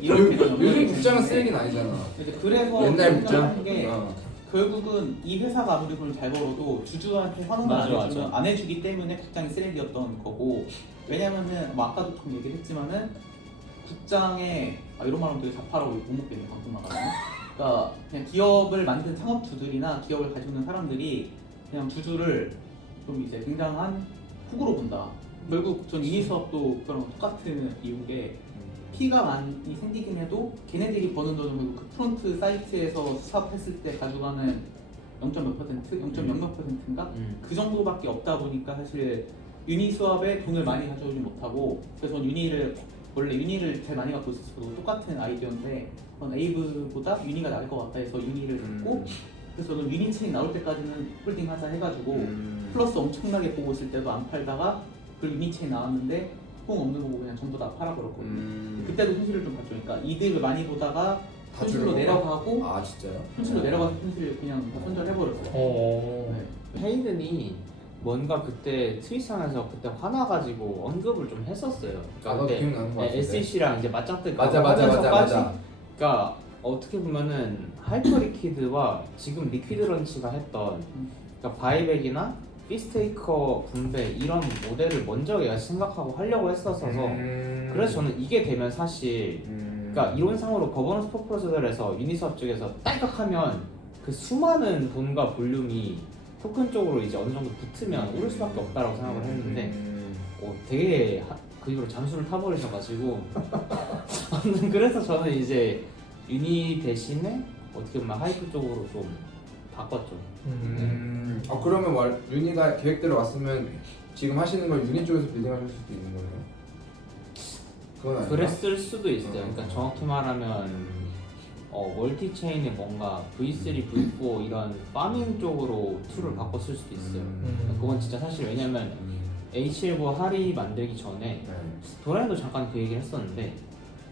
이렇게 요즘 국장은 쓰레기는 아니잖아. 이제 그래서 옛날 생각하는 국장? 게 어. 결국은 이 회사가 아무리 돈을 잘 벌어도 주주한테 환원을 맞아, 안 해주기 때문에 국장이 쓰레기였던 거고 왜냐면은 뭐 아까도 좀 얘기를 했지만은 국장에 이런 말하면 되게 자파라고 못 먹겠네 방송 나가면 그러니까 그냥 기업을 만든 창업주들이나 기업을 가지고 있는 사람들이 그냥 주주를 좀 이제 굉장한 훅으로 본다 결국 전 유니스왑도 그런 똑같은 이유게 피가 많이 생기긴 해도 걔네들이 버는 돈은 결국 그 프론트 사이트에서 수합했을 때 가져가는 0.몇 퍼센트? 0.0몇 퍼센트인가? 그 정도밖에 없다 보니까 사실 유니스왑에 돈을 많이 가져오지 못하고 그래서 원래 유니를 제일 많이 갖고 있었어도 똑같은 아이디어인데 저는 에이브보다 유니가 나을 것 같다 해서 유니를 샀고 그래서 저는 유니 체인 나올 때까지는 홀딩 하자 해가지고 플러스 엄청나게 보고 있을 때도 안 팔다가 그 유니 체인 나왔는데 뽕 없는 거 보고 그냥 전부 다 팔아버렸거든요. 그때도 손실을 좀 봤죠. 그러니까 이득을 많이 보다가 다 손실로 줄은 내려가고 아 진짜요? 손실로 내려가서 손실을 그냥 다 손절해버렸어요. 네. 헤이든이 뭔가 그때 트위터에서 그때 화나가지고 언급을 좀 했었어요. 나도 기억나는 거 같은데. SEC랑 이제 맞짱뜨고 맞아. 그러니까 어떻게 보면은 하이퍼리퀴드와 지금 리퀴드런치가 했던 그러니까 바이백이나 피스테이커 분배 이런 모델을 먼저 얘가 생각하고 하려고 했었어서 그래서 저는 이게 되면 사실 그러니까 이론상으로 거버넌스 프로포절에서 유니스왑 쪽에서 딸깍하면 그 수많은 돈과 볼륨이 토큰 쪽으로 이제 어느 정도 붙으면 오를 수밖에 없다라고 생각을 했는데 되게 그 이후로 잠수를 타버리셔가지고 아무튼 그래서 저는 이제 유니 대신에 어떻게 보면 하이프 쪽으로 좀 바꿨죠. 그러면 유니가 계획대로 왔으면 지금 하시는 걸 유니 쪽에서 빌딩하실 수도 있는 거예요? 그건 아닌가? 그랬을 수도 있어요. 그러니까 정확히 말하면 멀티 체인에 뭔가 V3, V4 이런 파밍 쪽으로 툴을 바꿨을 수도 있어요. 그건 진짜 사실 왜냐면 H19 하리 만들기 전에 도라이도 잠깐 그 얘기를 했었는데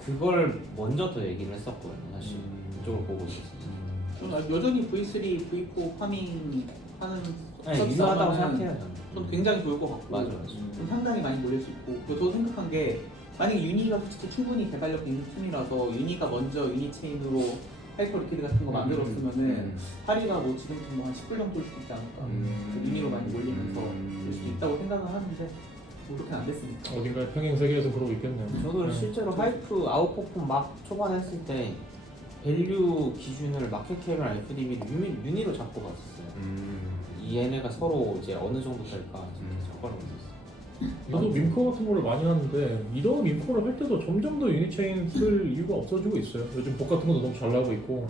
그걸 먼저 더 얘기를 했었거든요. 사실 그쪽을 보고 있었어요. 저는 여전히 V3, V4 파밍 하는 네, 유효하다고 생각해요. 좀 굉장히 좋을 것 같고 맞아. 좀 상당히 많이 몰릴 수 있고 그리고 저 생각한 게 만약에 유니가 솔직히 충분히 개발력 있는 팀이라서 유니가 먼저 유니 체인으로 하이퍼 리퀴드 같은 거 만들었으면은 하리가 뭐 지금쯤 뭐한 10불 정도일 수도 있지 않을까 유니로 많이 몰리면서 될 수도 있다고 생각은 하는데 뭐 그렇게 안 됐으니까 어딘가 평행 세계에서 그러고 있겠네요. 저도 실제로 하이프 아웃퍼폼 막 초반에 했을 때 밸류 기준을 마켓캡이랑 FDB를 유니로 잡고 갔었어요. 얘네가 서로 이제 어느 정도 될까 적어놓고 있었어요. 저도 밈코 같은 거를 많이 하는데 이런 밈코를 할 때도 점점 더 유니체인 쓸 이유가 없어지고 있어요. 요즘 복 같은 것도 너무 잘 나오고 있고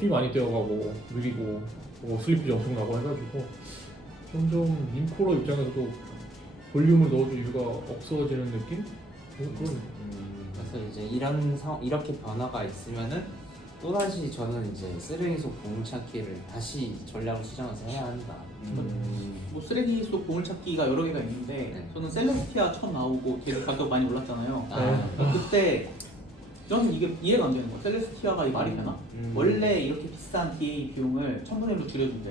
피 많이 뛰어가고 느리고 슬리피지 엄청 나고 해가지고 점점 밈코러 입장에서도 볼륨을 넣어줄 이유가 없어지는 느낌? 그런 그래서 이제 이렇게 변화가 있으면은 또다시 저는 이제 쓰레기 속 보물찾기를 다시 전략을 수정해서 해야 한다. 뭐 쓰레기 속 보물찾기가 여러 개가 있는데 네. 저는 셀레스티아 처음 나오고 되게 가격 많이 올랐잖아요. 아, 그때 저는 이게 이해가 안 되는 거예요. 셀레스티아가 이 말이 되나? 원래 이렇게 비싼 DA 비용을 1000분의 1로 줄여준대.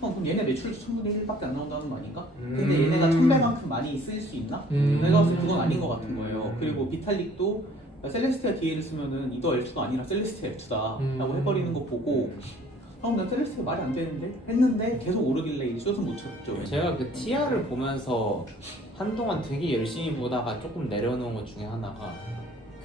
그럼 얘네 매출도 1000분의 1밖에 안 나온다는 거 아닌가? 근데 얘네가 1000배만큼 많이 쓰일 수 있나? 내가 봤을 때 그건 아닌 것 같은 거예요. 그리고 비탈릭도 셀레스티아 DA를 쓰면은 이더 L2가 아니라 셀레스티아 L2다 라고 해버리는 거 보고 난 셀레스티아 말이 안 되는데? 했는데 계속 오르길래 이 숏은 못 쳤죠. 제가 그 TR을 보면서 한동안 되게 열심히 보다가 조금 내려놓은 것 중에 하나가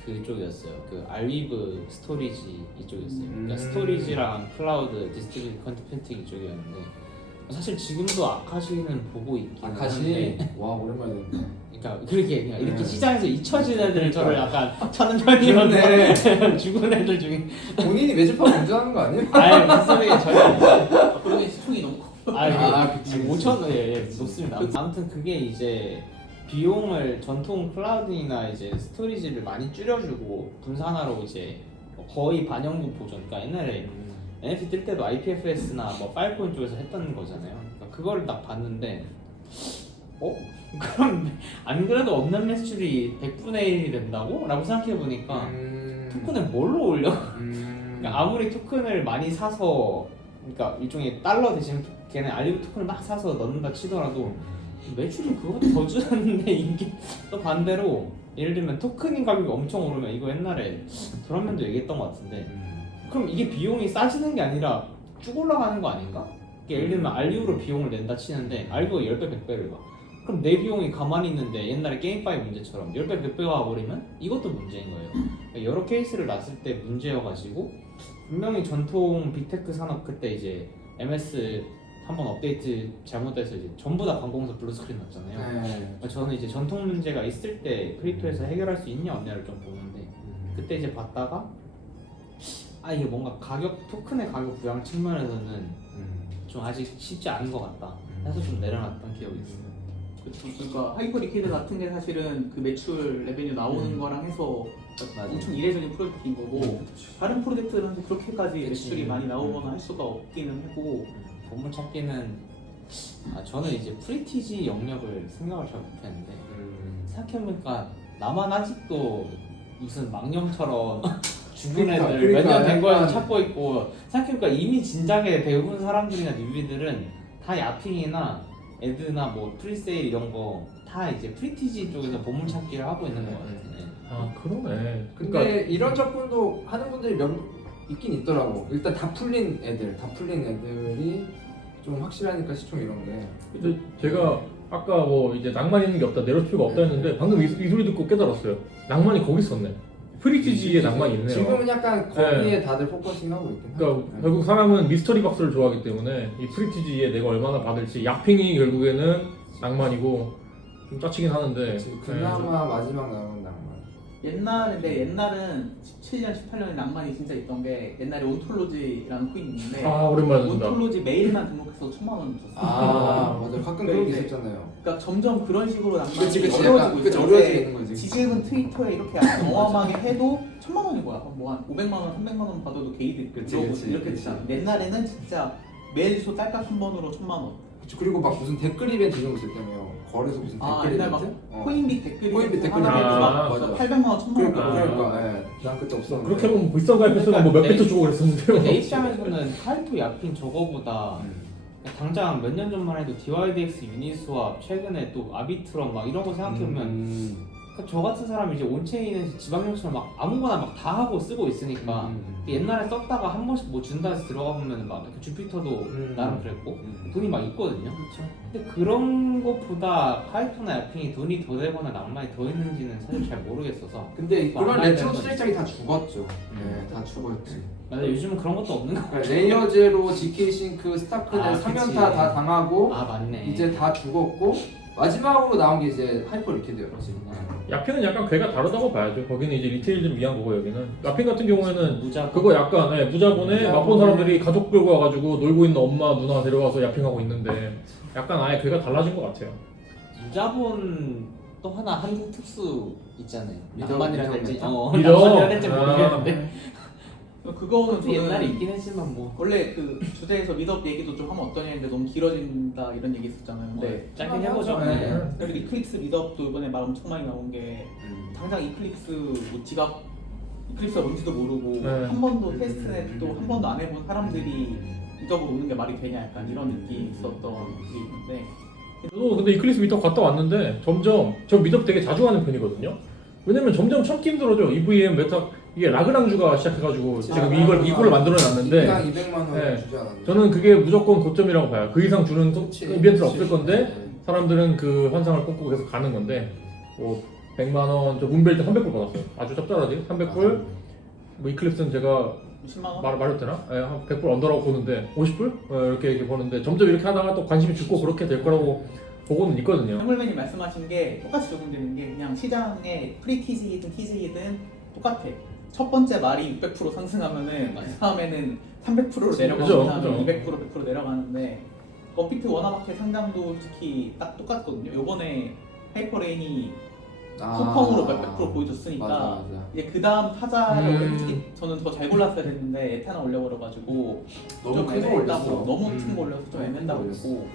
그쪽이었어요. 그 알위브 스토리지 이쪽이었어요. 그러니까 스토리지랑 클라우드 디스트리뷰트 컨텐츠 이쪽이었는데 사실 지금도 아카시는 보고 있긴 아카시 한데 와 오랜만에 듣네. 그러니까 그렇게 그냥 이렇게 네. 시장에서 잊혀진 애들을 저를 약간 찾는 편이었는데 그렇네. 죽은 애들 중에 본인이 매집하고 운전하는 거 아니에요? 아예 무슨 소리예요 저희 그러면 시총이 너무 커. 그치. 5천 예, 높습니다. 아무튼 그게 이제 비용을 전통 클라우드나 이제 스토리지를 많이 줄여주고 분산화로 이제 거의 반영구 보존. 그러니까 옛날에 NFT 뜰 때도 IPFS나 뭐 파일코인 쪽에서 했던 거잖아요. 그러니까 그거를 딱 봤는데 그럼 안 그래도 없는 매출이 100분의 1이 된다고? 라고 생각해 보니까 토큰을 뭘로 올려? 그러니까 아무리 토큰을 많이 사서 그러니까 일종의 달러 대신 걔네 알리브 토큰을 막 사서 넣는다 치더라도 매출이 그거보다 더 주는데 이게 또 반대로 예를 들면 토큰인 가격이 엄청 오르면 이거 옛날에 도란맨도 얘기했던 것 같은데 그럼 이게 비용이 싸지는 게 아니라 쭉 올라가는 거 아닌가? 그러니까 예를 들면 알리브로 비용을 낸다 치는데 알리브가 10배 100배를 가 그럼 내 비용이 가만히 있는데 옛날에 게임파이 문제처럼 10배 100배가 와버리면 이것도 문제인 거예요. 그러니까 여러 케이스를 놨을 때 문제여가지고 분명히 전통 빅테크 산업 그때 이제 MS 한번 업데이트 잘못돼서 이제 전부 다 관공서 블루스크린 났잖아요. 그러니까 저는 이제 전통 문제가 있을 때 크립토에서 해결할 수 있냐 없냐를 좀 보는데 그때 이제 봤다가 이게 뭔가 토큰의 가격 부양 측면에서는 좀 아직 쉽지 않은 것 같다 해서 좀 내려놨던 기억이 있어요. 그렇죠. 그러니까 하이퍼 리퀴드 같은 게 사실은 그 매출 레베뉴 나오는 거랑 해서 맞아요. 엄청 이례적인 프로젝트인 거고 다른 프로젝트는 그렇게까지 그치. 매출이 많이 나오거나 할 수가 없기는 하고 보물찾기는 저는 이제 프리티지 영역을 생각을 잘 못했는데 생각해보니까 나만 아직도 무슨 망령처럼 죽은 애들 몇 년 된 거에서 찾고 있고 생각해보니까 이미 진작에 대부분 사람들이나 뉴비들은 다 야핑이나 애드나 뭐 프리세일 이런 거 다 이제 프리티지 쪽에서 보물찾기를 하고 있는 것 같아요. 그러네. 근데 이런 접근도 하는 분들이 몇 있긴 있더라고. 일단 다 풀린 애들이 좀 확실하니까 시총 이런 게. 근데 제가 아까 뭐 이제 낭만 있는 게 없다, 내러티브가 없다 했는데 방금 이 소리 듣고 깨달았어요. 낭만이 거기 있었네. 프리티지에 낭만이 있네요. 지금은 약간 거기에 다들 포커싱하고 있긴 그러니까 하죠. 결국 사람은 미스터리 박스를 좋아하기 때문에 이 프리티지에 내가 얼마나 받을지 약핑이 결국에는 낭만이고 좀 짜치긴 하는데 그나마 마지막 나온 낭만. 옛날은 17년, 18년에 낭만이 진짜 있던 게 옛날에 온톨로지라는 코인이 있는데 오랜만에 듣는다. 온톨로지 메일만 등록해서 1000만 원 줬어. 맞아. 가끔 그런 게 있었잖아요. 그러니까 점점 그런 식으로 낭만이 그치, 어려워지고 약간, 그치, 있는데 어려워지고 있는 거지. 지금은 트위터에 이렇게 어마어마하게 해도 1000만 원인 거야. 뭐 한 500만 원, 300만 원 받아도 게이드 그치, 이러고 그치, 이렇게 그치. 되잖아. 옛날에는 진짜 매일 주소 딸깍 한 번으로 1000만 원. 그리고 막 무슨 댓글 이벤트 이런 거 있었다며. 거래소 무슨 댓글 옛날 이벤트? 막 코인빅 댓글이 코인빅 댓글 하나에 이벤트. 막 맞아. 800만 원, 1000만 원. 그러니까 난 그때 없었는데. 그렇게 보면 비싼 가입했으면 뭐 몇 그러니까 배터 주고 그랬었는데요. 내 입장에서는 카이토 야핑 저거보다 당장 몇 년 전만 해도 DYDX 유니스왑 최근에 또 아비트럼 막 이런 거 생각해보면 그러니까 저 같은 사람이 이제 온체인에서 지방령처럼 막 아무거나 막 다 하고 쓰고 있으니까 옛날에 썼다가 한 번씩 뭐 준다 해서 들어가 보면 막 주피터도 나름 그랬고 돈이 막 있거든요. 근데 그런 것보다 카이토나 야핑이 돈이 더 되거나 낭만이 더 있는지는 사실 잘 모르겠어서 근데 뭐 그런 안 레트로 하는 수제작이 다 죽었죠. 네, 다 죽었지. 맞아 요즘은 그런 것도 없는 거 같아. 레이어제로, GK 싱크, 스타크넷 그치. 3연타 다 당하고 맞네. 이제 다 죽었고 마지막으로 나온 게 이제 하이퍼 리퀴드였지. 야핑은 약간 괴가 다르다고 봐야죠. 거기는 이제 리테일을 위한 거고 여기는 야핑 같은 경우에는 무자 그거 약간 무자본에 무자본에 맛본 사람들이 가족 끌고 와가지고 놀고 있는 엄마 누나 데려와서 야핑하고 있는데 약간 아예 괴가 달라진 것 같아요. 무자본 또 하나 한국 특수 있잖아요. 미저- 낭만이라 미저 될지 메타? 미저? 낭만이라 될지 모르겠는데 그거는 저는 옛날에 있긴 했지만 뭐 원래 그 주제에서 미드업 얘기도 좀 하면 어떠냐 했는데 너무 길어진다 이런 얘기 있었잖아요. 근데 짧게 해보죠. 네. 그리고 이클립스 미드업도 이번에 말 엄청 많이 나온 게 당장 이클립스 뭐 지갑 이클립스가 뭔지도 모르고 네. 한 번도 테스트넷도 한 번도 안 해본 사람들이 미드업으로 오는 게 말이 되냐 약간 이런 느낌이 있었던 게 있는데 저도 근데 이클립스 미터 갔다 왔는데 점점 저 미터 되게 자주 가는 편이거든요. 왜냐면 점점 참기 힘들어져. EVM 메타 이게 라그랑주가 시작해가지고 지금 이걸 만들어놨는데 그냥 200만 원 네. 주지 않았나? 저는 그게 무조건 고점이라고 봐요. 그 이상 주는 그치, 이벤트는 그치. 없을 건데 네. 사람들은 그 환상을 꿈꾸고 계속 가는 건데 뭐 100만 원, 저 문벨 때 300불 받았어요. 아주 짭짤하지? 300불. 뭐 이클립스는 제가 10만 원? 말해도 되나? 예, 한 100불 언더라고 보는데 50불? 이렇게 보는데 점점 이렇게 하다가 또 관심이 죽고 그렇게 될 거라고 보고는 있거든요. 현물맨이 말씀하신 게 똑같이 적용되는 게 그냥 시장에 프리티지이든 TG이든 똑같아. 첫 번째 말이 600% 상승하면은 그 다음에는 300%로 내려가고 그죠, 그다음에 그죠. 200% 100% 내려가는데 업비트 워너마켓 상장도 솔직히 딱 똑같거든요. 요번에 하이퍼레인이 쿠팡으로 몇백 프로 보여줬으니까 맞아. 이제 그 다음 타자를 원래 음. 솔직히 저는 더 잘 골랐어야 됐는데 에테나 올려버려가지고 너무 좀 큰 거 애매했다고 올렸어. 너무 큰 거 올려서 좀 애매하다고 올렸어. 했고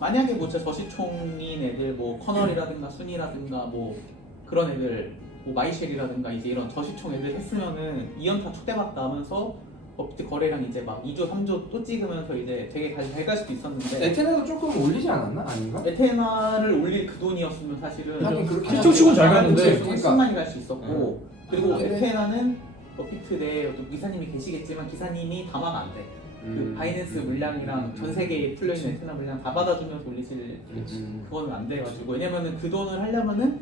만약에 뭐 진짜 저시총인 애들 뭐 커널이라든가 순이라든가 뭐 그런 애들 뭐 마이쉘이라든가 이제 이런 저시총 애들 했으면은 2연타 초대받다 하면서 업비트 거래량 이제 막 2조 3조 또 찍으면서 이제 되게 잘 갈 수도 있었는데 에테나도 조금 올리지 않았나? 아닌가? 에테나를 올릴 그 돈이었으면 사실은 하긴 그렇게 시총 치고는 잘 갔는데. 훨씬 많이 갈 수 있었고 그리고 그래. 에테나는 업비트 내에 어떤 기사님이 계시겠지만 기사님이 담화가 안 돼. 그 바이낸스 물량이랑 전 세계에 풀려있는 에테나 물량 다 받아주면서 올리실 그거는 안 돼가지고 왜냐면은 그 돈을 하려면은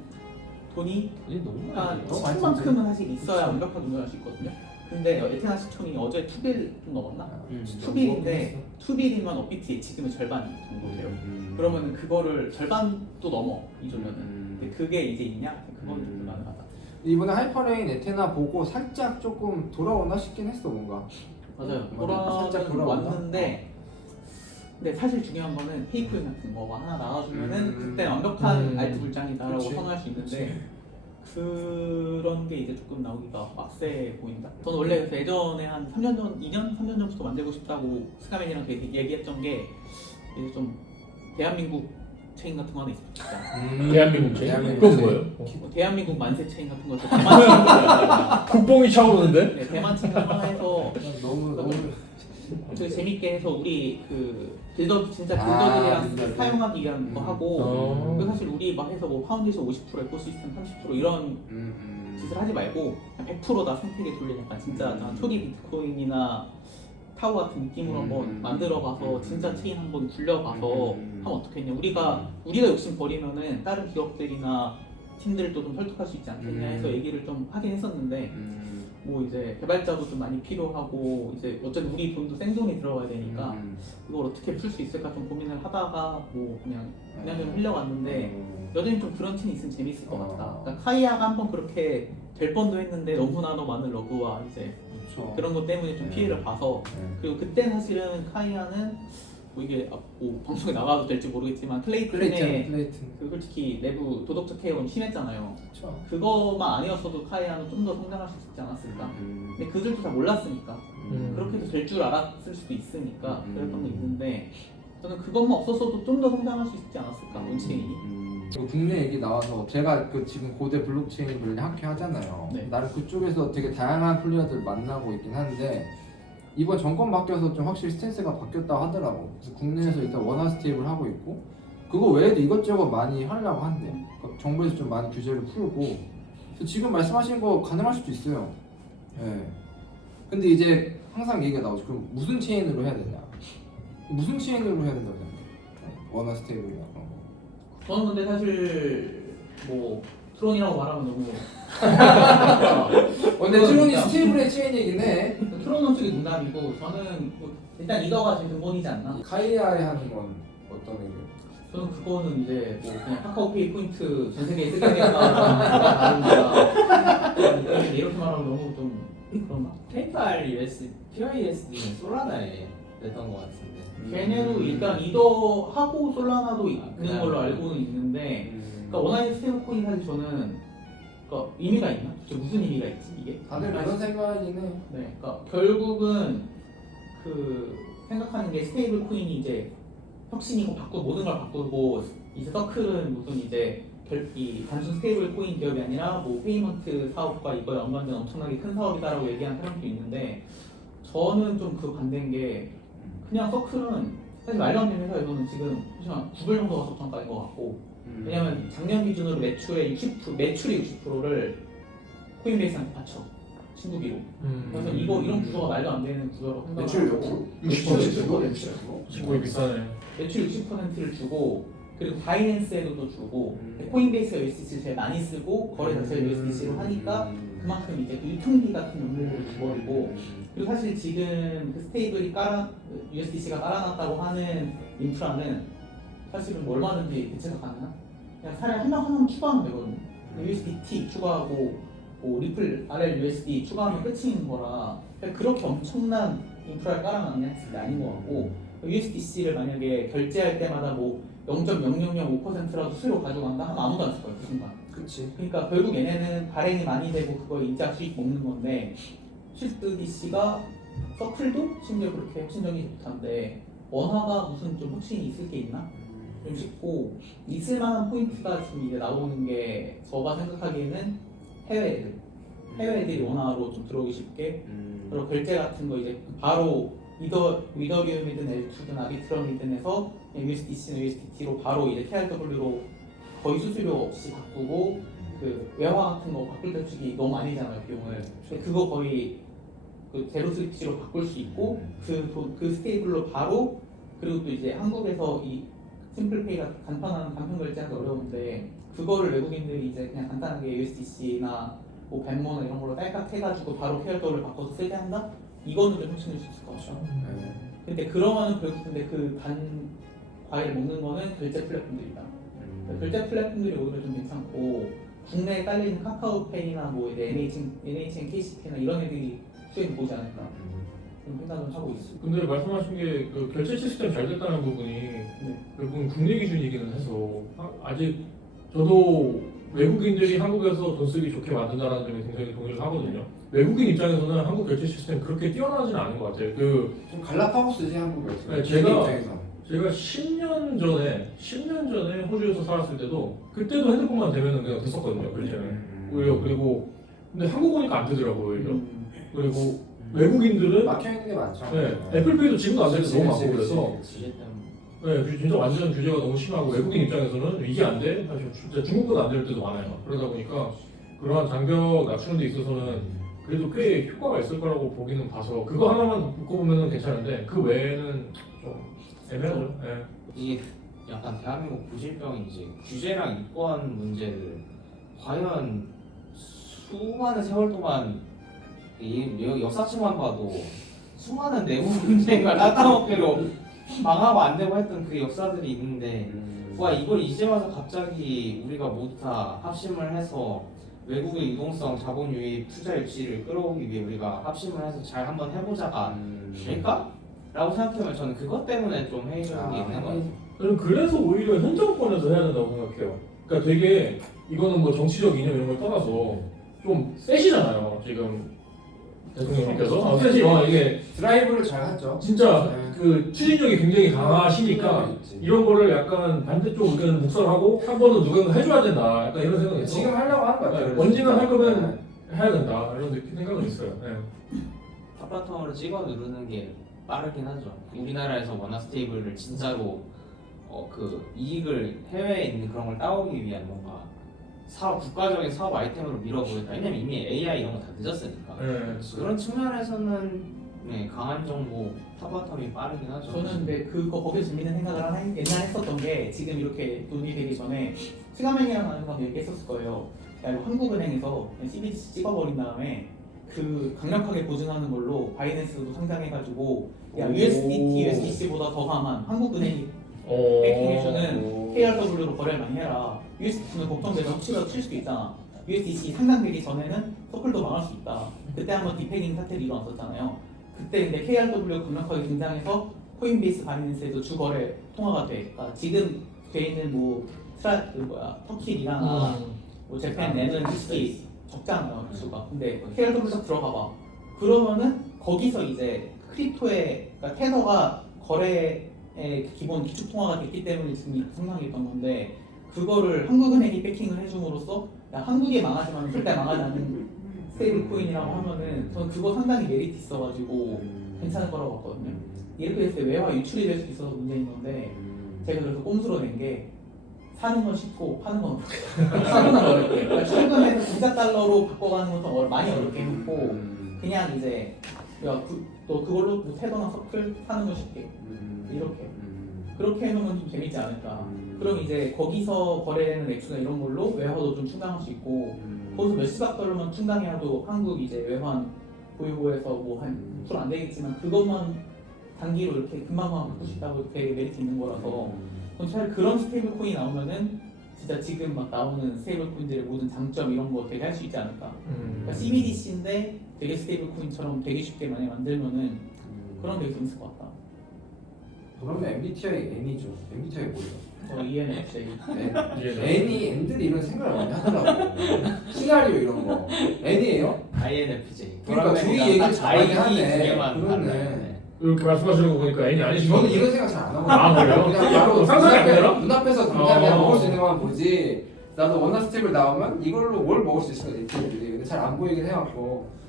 돈이 이게 너무 한 너무 많이 시총만큼은 사실 있어야 완벽한 운영을 할 수 있거든요. 근데 에테나 시총이 어제 2빌 좀 넘었나? 음. 2빌인데 2빌이면 업비트 예치금의 절반 정도 돼요. 그러면은 그거를 절반도 넘어 2조면은. 근데 그게 이제 있냐? 그건 좀 불가능하다. 이번에 하이퍼레인 에테나 보고 살짝 조금 돌아오나 싶긴 했어 뭔가. 맞아요. 살짝 돌아는 돌아온다? 왔는데 근데 사실 중요한 거는 페이크인 같은 거가 하나 나와주면은 그때 완벽한 음. 알트 불장이다라고 그치. 선언할 수 있는데 그런 게 이제 조금 나오기가 빡세 보인다. 저는 원래 그래서 예전에 한 3년 전, 2년, 3년 전부터 만들고 싶다고 스카맨이랑 되게 얘기했던 게 이제 좀 대한민국 체인 같은 거 하나 있으면 좋겠다. 대한민국 체인? 대한민국 그건 체인. 뭐예요? 대한민국 만세 체인 같은 거에서 대만 체인 국뽕이 차오르는데? 네, 대만 체인 하나 해서 너무 되게 재밌게 해서 우리 그 빌더 진짜 아, 빌더들이랑 빌더들. 사용하기 위한 거 하고 어. 사실 우리 막 해서 뭐 파운데이션 50% 에코시스템 30% 이런 짓을 하지 말고 100%다 생태계 돌리는 약간 진짜 초기 비트코인이나 타오 같은 느낌으로 한번 만들어봐서 진짜 체인 한번 굴려봐서 하면 어떻겠냐. 우리가 욕심 버리면은 다른 기업들이나 팀들도 좀 설득할 수 있지 않겠냐 해서 얘기를 좀 하긴 했었는데 뭐 이제 개발자도 좀 많이 필요하고 이제 어쨌든 우리 돈도 생돈이 들어가야 되니까 그걸 어떻게 풀 수 있을까 좀 고민을 하다가 뭐 그냥 좀 흘려갔는데 여전히 좀 그런 팀이 있으면 재밌을 것 같다. 그러니까 카이아가 한번 그렇게 될 뻔도 했는데 너무나도 많은 러그와 이제 그렇죠. 그런 것 때문에 좀 피해를 봐서 그리고 그때 사실은 카이아는 뭐 이게 뭐 방송에 나가도 될지 모르겠지만 클레이튼의 플레이튼. 그 솔직히 내부 도덕적 해이가 심했잖아요. 그렇죠. 그것만 아니었어도 카이아는 좀 더 성장할 수 있지 않았을까. 근데 그들도 잘 몰랐으니까 그렇게 해도 될 줄 알았을 수도 있으니까 그랬던 게 있는데 저는 그것만 없었어도 좀 더 성장할 수 있지 않았을까 온체인이. 국내 얘기 나와서 제가 그 지금 고대 블록체인 관련 학회 하잖아요. 네. 나는 그쪽에서 되게 다양한 플레이어들 만나고 있긴 한데 이번 정권 바뀌어서 좀 확실히 스탠스가 바뀌었다고 하더라고. 그래서 국내에서 일단 원화 스테이블 하고 있고 그거 외에도 이것저것 많이 하려고 한대. 그러니까 정부에서 좀 많이 규제를 풀고 그래서 지금 말씀하신 거 가능할 수도 있어요. 예. 근데 이제 항상 얘기가 나오죠. 그럼 무슨 체인으로 해야 되냐? 무슨 체인으로 해야 된다고 생각해? 원화 스테이블이나 그런 거. 저는 근데 사실 뭐 트론이라고 말하면 너무 근데 트론이 스테이블의 체인이긴 해. 트론은 솔직히 농담이고 저는 뭐 일단 리더가 제일 근본이지 않나. 카이아에 하는 건 어떤 의미예요? 저는 그거는 이제 뭐 그냥 카카오페이 포인트 전 세계에 쓰게 되겠다 다른가 이렇게 말하면 너무 좀 그런가? 페이팔 PYSD는 솔라나에 냈던 것 같은데. 걔네도 일단 리더하고 솔라나도 있는 걸로 알고는 있는데 그러니까 원하는 스테이블 코인 사실 저는 그러니까 의미가 있나? 무슨 의미가 있지 이게? 이게. 다들 그런 생각이긴 해. 네, 그러니까 결국은 그 생각하는 게 스테이블 코인이 이제 혁신이고 바꾸고 모든 걸 바꾸고 이제 서클은 무슨 이제 이 단순 스테이블 코인 기업이 아니라 뭐 페이먼트 사업과 이거에 연관된 엄청나게 큰 사업이다라고 얘기하는 사람도 있는데 저는 좀 그 반대인 게 그냥 서클은 사실 말도 안 되는 회사에서는 지금 한 9불 정도가 적정가인 것 같고 왜냐면 작년 기준으로 매출의 60% 매출의 60%를 코인베이스한테 바쳐 신구비로. 그래서 이런 구조가 말도 안 되는 구조라고 매출 몇 생각하고 프로? 60% 매출. 친구이 비싸네. 매출 60%를 주고 그리고 바이낸스에도 또 주고 코인베이스가 USDC를 제일 많이 쓰고 거래 자체를 USDC로 하니까 그만큼 이제 그 유통비 같은 용도를 줘버리고 그리고 사실 지금 그 스테이블이 USDC가 깔아놨다고 하는 인프라는 사실은 뭐 얼마든지 대체가 가능한 그냥 사례 하나만 추가하면 되거든요. USDT 추가하고 뭐 리플 RLUSD 추가하면 끝인 거라 그렇게 엄청난 인프라를 깔아놨냐 했을 때 아닌 것 같고 USDC를 만약에 결제할 때마다 뭐 0.0005%라도 수수료 가져간다 하면 아무도 안 쓸 거예요 그 순간. 그치. 그러니까 결국 얘네는 발행이 많이 되고 그거 인자 수익 먹는 건데 실드 DC가 서클도 심지어 그렇게 혁신적이지 못한데 원화가 무슨 좀 혁신이 있을 게 있나? 좀 싶고 있을 만한 포인트가 지금 이제 나오는 게 제가 생각하기에는 해외 애들이 원화로 좀 들어오기 쉽게 그리고 결제 같은 거 이제 바로 위더리움이든 L2든 아비트럼이든 해서 USDC는 USDT로 바로 이제 KRW로 거의 수수료 없이 바꾸고 그 외화 같은 거 바꿀 때 솔직히 너무 많이 들잖아요 비용을. 근데 그거 거의 그 제로 스위치로 바꿀 수 있고 그 스테이블로 바로 그리고 또 이제 한국에서 이 심플페이가 간판 결제하기 어려운데 그거를 외국인들이 이제 그냥 간단하게 USDC나 뭐 벤모나 이런 걸로 딸깍 해가지고 바로 KRW를 바꿔서 쓰게 한다? 이거는 좀 혁신일 수 있을 것 같아요. 근데 그러면은 결국 근데 그 과일 먹는 거는 결제 플랫폼들이다. 결제 플랫폼들이 오히려 좀 괜찮고 국내에 깔리는 카카오페이나 뭐 이제 NHN, KCP나 이런 애들이 수익을 보지 않을까 그런 생각을 하고 있어요. 근데 말씀하신 게 그 결제 시스템 잘 됐다는 부분이 결국은 국내 기준이기는 해서 아직 저도 외국인들이 한국에서 돈 쓰기 좋게 만든다는 점에 굉장히 동의를 하거든요. 외국인 입장에서는 한국 결제 시스템 그렇게 뛰어나지는 않은 것 같아요. 좀 갈라파고스지 한국에서. 네, 제가 10년 전에 호주에서 살았을 때도 그때도 핸드폰만 되면은 그냥 됐었거든요. 결제는. 오히려 그리고 근데 한국 오니까 안 되더라고요. 오히려. 그리고 외국인들은 막혀 있는 게 많죠. 네, 애플페이도 지금도 안 되는 게 너무 많고 그래서 규제 때문에. 네, 진짜 완전 규제가 너무 심하고 외국인 입장에서는 이게 안 돼? 사실 진짜 중국보다 안 될 때도 많아요. 그러다 보니까 그러한 장벽 낮추는 데 있어서는 그래도 꽤 효과가 있을 거라고 보기는 봐서 그거 하나만 듣고 보면 괜찮은데 그 외에는 좀 애매하죠. 네. 이게 약간 대한민국 고질병인지 규제랑 이권 문제를 과연 수많은 세월 동안 역사책만 봐도 수많은 내부 문제가 나타먹기로 망하고 안 되고 했던 그 역사들이 있는데 와 이걸 이제 와서 갑자기 우리가 모두 다 합심을 해서 외국의 유동성, 자본 유입, 투자 유치를 끌어오기 위해 우리가 합심을 해서 잘 한번 해보자가 될까? 라고 생각하면 저는 그것 때문에 좀 회의적인 게 있는 것 같아요. 저는 그래서 오히려 현 정권에서 해야 된다고 생각해요. 그러니까 되게 이거는 뭐 정치적 이념 이런 걸 떠나서 좀 세시잖아요. 지금 대통령님께서 세시요. 이게 드라이브를 잘 하죠. 진짜 네. 그 추진력이 굉장히 강하시니까 이런 거를 약간 반대쪽 의견을 묵살하고 한 번은 누군가 해줘야 된다. 약간 이런 생각이 있어요. 지금 하려고 하는 거 같아요. 언제나 할 거면 해야 된다. 이런 생각은 있어요. 네. 탑바텀으로 찍어 누르는 게 빠르긴 하죠. 우리나라에서 원화 스테이블을 진짜로 그 이익을 해외에 있는 그런 걸 따오기 위한 뭔가 국가적인 사업 아이템으로 밀어보겠다. 왜냐면 이미 AI 이런 거 다 늦었으니까. 네. 그런 측면에서는 강한 정보 탑바텀이 빠르긴 하죠. 저는 근데 거기서 재밌는 생각을 옛날에 했었던 게 지금 이렇게 돈이 되기 전에 스가맨이라는 사람이 얘기했었을 거예요. 야, 이거 한국은행에서 CBDC 찍어버린 다음에 그 강력하게 보증하는 걸로 바이낸스도 상장해가지고 야 USDT, USDC보다 더 강한 한국은행이 해킹해주는 KRW로 거래를 많이 해라. USDC는 걱정돼서 혹시라도 칠 수도 있잖아. USDC 상장되기 전에는 서클도 망할 수 있다. 그때 한번 디페닝 사태를 일어났었잖아요. 그때 근데 KRW 강력하게 등장해서 코인베이스 바이낸스에도 주거래 통화가 돼. 그러니까 지금 돼 있는 뭐 터키 리라나 뭐 재팬 내는 특히 적잖아요 수가. 근데 KRW 딱 들어가봐. 그러면은 거기서 이제 크립토의 그러니까 테더가 거래의 기본 기축통화가 됐기 때문에 지금 상상했던 건데 그거를 한국은행이 베킹을 해줌으로써 야, 한국이 망하지만 절대 망하지 않는 스테이블 코인이라고 하면은 저는 그거 상당히 메리트 있어가지고 괜찮을 거라고 봤거든요. 이렇게 됐을 때 외화 유출이 될 수 있어서 문제인 건데 제가 그래서 꼼수로 낸 게 사는 건 쉽고 파는 건 어렵게 사는 건 어렵게 그러니까 출금해서 진짜 달러로 바꿔가는 건 좀 많이 어렵게 해놓고 그냥 이제 야, 너 그걸로 뭐 테더나 서클 사는 건 쉽게 이렇게 그렇게 해놓으면 좀 재밌지 않을까. 그럼 이제 거기서 거래되는 액수나 이런 걸로 외화도 좀 충당할 수 있고 거기서 몇십억 달러만 충당해도 한국 이제 외환 보유고에서 뭐 한 6% 안 되겠지만 그것만 단기로 이렇게 금방만 바꿀 수 있다고 되게 메리트 있는 거라서 그럼 차라리 그런 스테이블 코인이 나오면은 진짜 지금 막 나오는 스테이블 코인들의 모든 장점 이런 거 되게 할 수 있지 않을까. 그러니까 CBDC인데 되게 스테이블 코인처럼 되게 쉽게 많이 만들면은 그런 게 재밌을 것 같다. 그러면 MBTI N이죠. MBTI 뭐예요? 저 ENFJ. N이 N들이 이런 생각을 많이 하더라고. 시나리오 이런 거. N이에요? INFJ. 그러니까 둘이 얘기를 잘 많이 하네. 그러네. 이렇게 말씀하시는 거 보니까 N이 아니시죠? 저는 이런 생각 잘 안 하고. 아, 그래요? 그냥 바로 상상이 안 되나? 눈앞에서 당장에 어. 먹을 수 있는 것만 보지. 나도 원화 스텝을 나오면 이걸로 뭘 먹을 수 있을까 이렇게 근데 잘 안 보이긴 해갖고.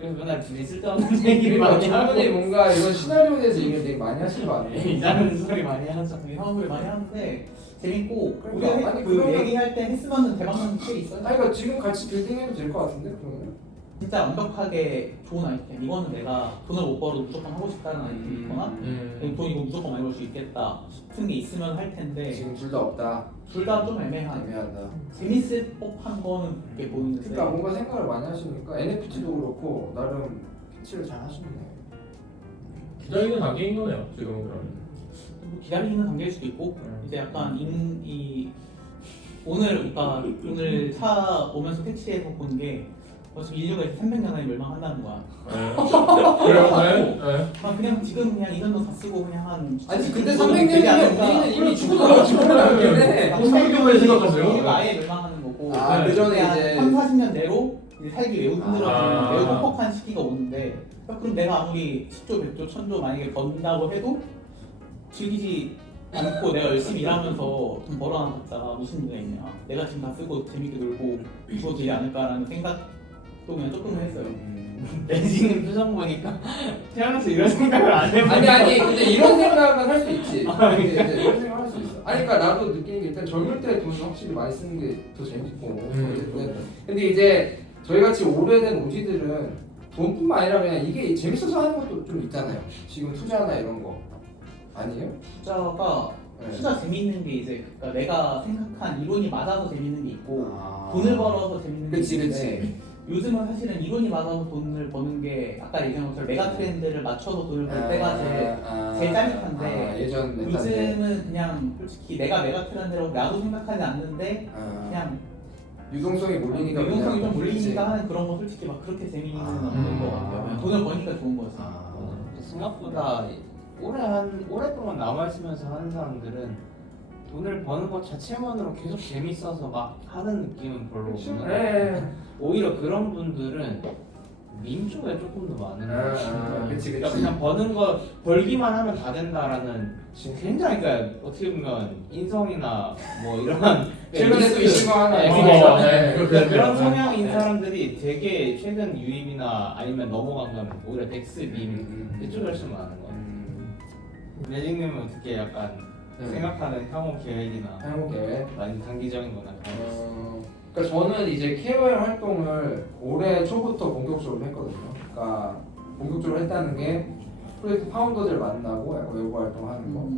그래서 맨날 둘이 쓸데없는 얘기를 그러니까 많이 하고 충분히 뭔가 이런 시나리오에 대해서 얘기를 되게 많이 하시는 거 아니에요? 이상한 소리 많이 하죠. 이상한 소리 많이 하는데 재밌고 그러니까, 우리가 아니, 그 그러면- 얘기할 때 했으면 대박나는 게 있어요. 아니 그러니까 지금 같이 빌딩해도 될 것 같은데 그러면? 진짜 완벽하게 좋은 아이템. 이거는 내가 돈을 못 벌어도 무조건 하고 싶다는 아이템이거나 돈 이거 무조건 많이 벌 수 있겠다 싶은 게 있으면 할 텐데 지금 둘 다 없다. 둘 다 좀 애매한. 애매하다. 재밌을 법한 거는 그게 보이는데 그러니까 뭔가 생각을 많이 하시니까 NFT도 그렇고 나름 피치를 잘 하시네. 기다리는 단계인 거네요 지금 그러면. 뭐 기다리는 단계일 수도 있고 이제 약간 오늘 차 오면서 택시에서 본 게 지금 인류가 이제 300년 안에 멸망한다는 거야. 그래요? 네. 아 그냥 지금 그냥 이 정도 다 쓰고 그냥 한 아니 근데 되지 않을까. 300년이면 우리는 이미 죽어나왔긴 해. 어떤 경우에 생각하세요? 인류가 아예 멸망하는 거고 아, 그 전에 그냥 이제 3, 40년 내로 이제 살기 매우 힘들어지는 아. 매우 퍽퍽한 시기가 오는데 그럼 내가 아무리 10조, 100조, 1000조 만약에 번다고 해도 즐기지 않고 내가 열심히 일하면서 돈 벌어놨자 무슨 의미가 있냐. 내가 지금 다 쓰고 재밌게 놀고 죽어도 되지 않을까라는 생각도 그냥 조금 했어요. 매직님 표정 보니까 태어나서 이런 생각을 안 해본 아니 근데 이런 생각은 할 수 있지. 근데 이제 이런 생각 할 수 있어. 아니 그러니까 나도 느끼는 게 일단 젊을 때 돈 확실히 많이 쓰는 게 더 재밌고. 어쨌든. 근데 이제 저희 같이 오래된 오지들은 돈뿐만 아니라 그냥 이게 재밌어서 하는 것도 좀 있잖아요. 지금 투자나 이런 거 아니에요? 투자가 네. 투자 재밌는 게 이제 그러니까 내가 생각한 이론이 맞아서 재밌는 게 있고 아. 돈을 벌어서 재밌는 게 그치 있는데 그치. 요즘은 사실은 이론이 맞아서 돈을 버는 게 아까 얘기한 것처럼 메가 트렌드를 맞춰서 돈을 벌 때가 제일 짜릿한데 예전 메타인데. 요즘은 그냥 솔직히 내가 메가 트렌드라고 나도 생각하지 않는데 아, 그냥 유동성이 몰리니까 유동성이 좀 그냥 몰리니까 하는 그런 거 솔직히 막 그렇게 재미는 없는 것 같아요. 그냥 돈을 버니까 좋은 거지. 생각보다 오랫동안 남아있으면서 하는 사람들은 돈을 버는 것 자체만으로 계속 재밌어서 막 하는 느낌은 별로 없는 것 같아요. 네. 오히려 그런 분들은 민 쪽에 조금 더 많은 것 같아요. 그치 그러니까 그냥 버는 거 벌기만 하면 다 된다라는 굉장히 그러니까 어떻게 보면 인성이나 뭐 이런 최근에 또 이슈가 하나 네, 있어서. 네. 그러니까 그런 성향인 사람들이 되게 최근 유입이나 아니면 넘어간 건 오히려 덱스 밈 그쪽이 훨씬 많은 것 같아요. 매직님은 어떻게 약간 생각하는 향후 계획이나 향후 계획. 아니면 단기적인 거나 그런 거 그러니까 저는 이제 KOL 활동을 올해 초부터 본격적으로 했거든요. 그러니까 본격적으로 했다는 게 프로젝트 파운더들 만나고 약간 외부 활동하는 거.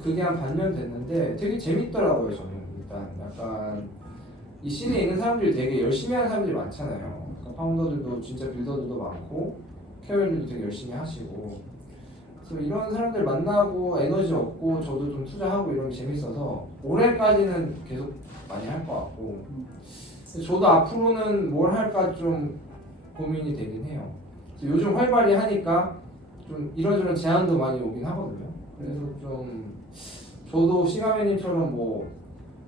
그게 한 반년 됐는데 되게 재밌더라고요. 저는 일단 약간 이 씬에 있는 사람들이 되게 열심히 하는 사람들이 많잖아요. 그러니까 파운더들도 진짜 빌더들도 많고 KOL들도 되게 열심히 하시고. 그래서 이런 사람들 만나고 에너지 얻고 저도 좀 투자하고 이런 게 재밌어서 올해까지는 계속 많이 할 것 같고 저도 앞으로는 뭘 할까 좀 고민이 되긴 해요. 요즘 활발히 하니까 좀 이런저런 제안도 많이 오긴 하거든요. 그래서 좀 저도 시가매님처럼 뭐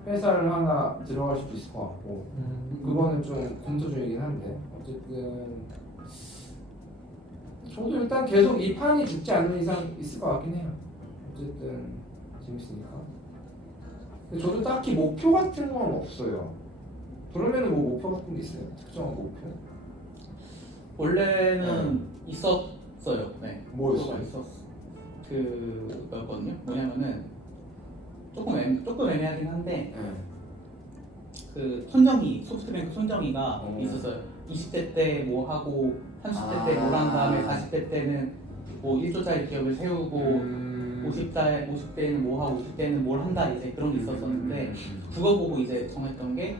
회사를 하나 들어갈 수도 있을 것 같고 그거는 좀 검토 중이긴 한데 어쨌든 저도 일단 계속 이 판이 죽지 않는 이상 있을 것 같긴 해요. 어쨌든 재밌으니까. 근데 저도 딱히 목표 같은 건 없어요. 그러면은 뭐 목표 같은 게 있어요? 특정한 목표? 원래는 있었어요. 네. 뭐였어요? 목표가 있었어. 그거였거든요. 뭐냐면은 조금 애매하긴 한데 네. 그 손정이 소프트뱅크 손정이가 어. 있었어요. 20대 때 뭐 하고 30대 때 뭘 한 다음에 40대 때는 뭐 1조짜리 기업을 세우고 50대에는 뭐 하고 50대에는 뭘 한다 이제 그런 게 있었었는데 그거 보고 이제 정했던 게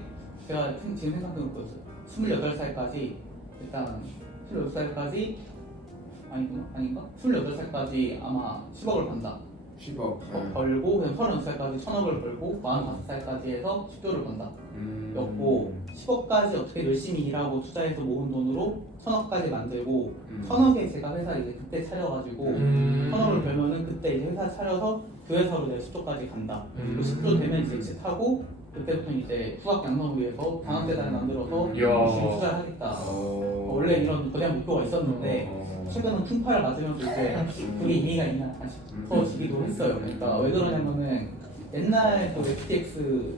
제가 지금 생각해보면 28살까지 일단 28살까지 아닌가? 28살까지 아마 10억을 번다. 10억. 10억 벌고 그냥 36살까지 1000억을 벌고 45살까지 해서 10조를 번다. 였고 10억까지 어떻게 열심히 일하고 투자해서 모은 돈으로 1000억까지 만들고 1000억에 제가 회사 이제 그때 차려가지고 1000억을 벌면은 그때 이제 회사 차려서 그 회사로 내가 10조까지 간다. 그리고 10조 되면 이제 exit하고 그때부터 이제 후학 양성을 위해서 단합재단을 만들어서 이야. 열심히 투자를 하겠다. 원래 이런 거대한 목표가 있었는데 최근은 풍파를 맞으면서 이제 그게 의미가 있나 싶어지기도 했어요. 그러니까 왜 그러냐면은 옛날 그 FTX,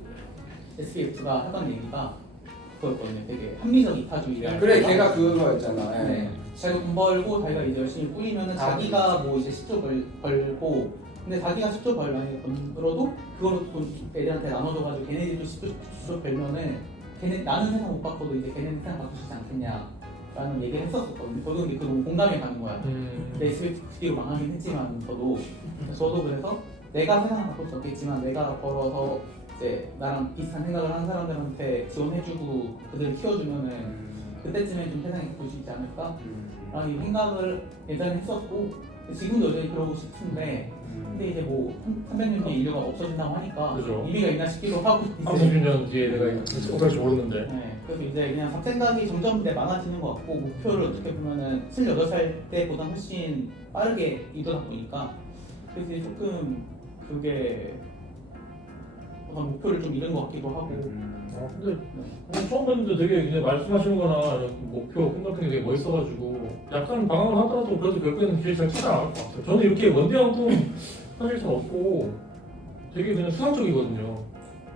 SBF가 하던 얘기가 그거였거든요. 되게 합리적 이타주의를 그래 할 걔가 그거였잖아. 네. 자기가 돈 벌고 자기가 이제 열심히 뿌리면은 자기가 뭐 이제 10조 벌고 근데 자기가 10조 만약에 벌어도 그걸로 돈 애들한테 나눠줘가지고 걔네들도 10조 벌면은 나는 세상 못 바꿔도 이제 걔네는 세상 바꾸시지 않겠냐라는 얘기를 했었거든요. 저도 근데 그거 너무 공감이 가는 거야. 내 SB로 망하긴 했지만 저도 그래서 내가 세상을 바꿀 수 없겠지만 내가 벌어서 이제 나랑 비슷한 생각을 하는 사람들한테 지원해주고 그들을 키워주면은 그때쯤에 좀 세상이 바꿀 수 있지 않을까? 라는 생각을 예전에 했었고 지금도 여전히 그러고 싶은데 근데 이제 뭐 300년 뒤에 인류가 없어진다고 하니까 그죠. 의미가 있나 싶기도 하고 이제 30년 뒤에 내가 어떨지 모르는데 네, 그래서 이제 그냥 잡생각이 점점 이제 많아지는 것 같고 목표를 어떻게 보면은 28살 때보다 훨씬 빠르게 이루다 보니까 그래서 이제 조금 그게 어떤 목표를 좀 잃은 것 같기도 하고 근데 처음 봤는데 되게 이제 말씀하시는 거나 목표 꿈 같은 게 되게 멋있어가지고 약간 방황을 하더라도 그래도 결국에는 길을 잘 찾아나갈 것 같아요. 저는 이렇게 원대한 꿈 사실 잘 없고 되게 그냥 수상적이거든요.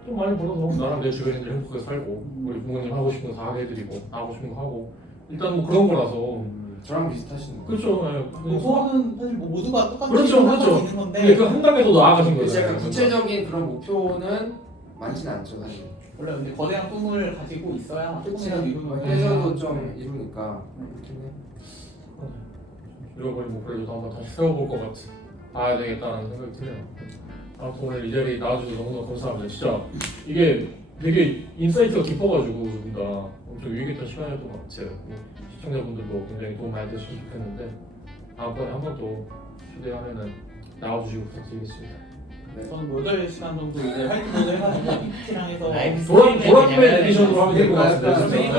좀 많이 벌어서 나랑 내 주변인들 행복하게 살고 우리 부모님 하고 싶은 거 다 하게 해드리고 나 하고 싶은 거 하고 일단 뭐 그런 거라서 저랑 비슷하신 거. 그렇죠. 네. 소원은 사실 뭐 모두가 똑같이 그렇죠, 하고 그렇죠. 있는 건데 근데 그 한 단계 더 나아가신 그치, 거잖아요. 약간 구체적인 그런 목표는 많진 않죠 사실. 원래 근데 거대한 꿈을 가지고 있어야 조금이라도 이루는 해서도 좀 이루니까 그렇긴 해. 잃어버린 목표를 한번 다시 세워볼 것 같아. 봐야 되겠다는 생각이 드네요. 아무튼 오늘 이 자리 나와주셔서 너무너무 감사합니다. 진짜 이게 되게 인사이트가 깊어가지고 우리가 엄청 유익했던 시간이었던 것 같아요. 시청자분들도 굉장히 도움 많이 되셨으면 좋겠는데 다음번에 한 번 또 초대하면은 나와주시고 부탁드리겠습니다. 저는 뭐 8시간 정도 이제 활동을 해가지고 PPT랑 해서 보람맨 에디션으로 하면 될 것 같은데.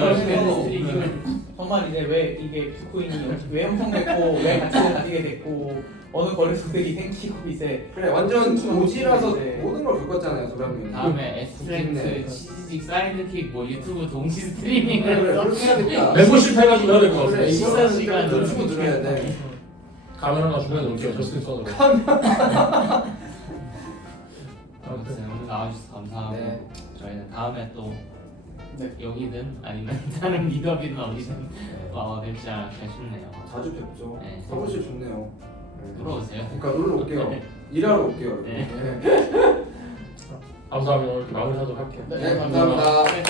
정말 이제 왜 이게 비트코인이 왜 형성됐고 왜 가치를 가지게 됐고 어느 거래소들이 생기고 이제 그래 완전 오지라서 네. 모든 걸 겪었잖아요 도람님. 다음에 에스트랙트, 치즈직, 사이드킥 뭐 유튜브 동시 스트리밍을 그래 해서 그렇게 해야겠다. 멤버십 해가지고 해야 될 것 같아요. 그래 식사 이거는 시간 좀 주고 들어야 돼. 카메라 하나 주변에 놓을게요. 저스틴 선으로. 아무튼 오늘 나와주셔서 감사하고 네. 저희는 다음에 또 네. 여기든 아니면 다른 미더비든 어디든 와 뵙지 않을까 싶네요. 자주 뵙죠. 네. 사무실 좋네요. 들어오세요. 그러니까 놀러 올게요. 일하러 올게요. 네. 네. 감사합니다. 오늘 이렇게 마무리하도록 할게요. 네, 네 감사합니다. 네.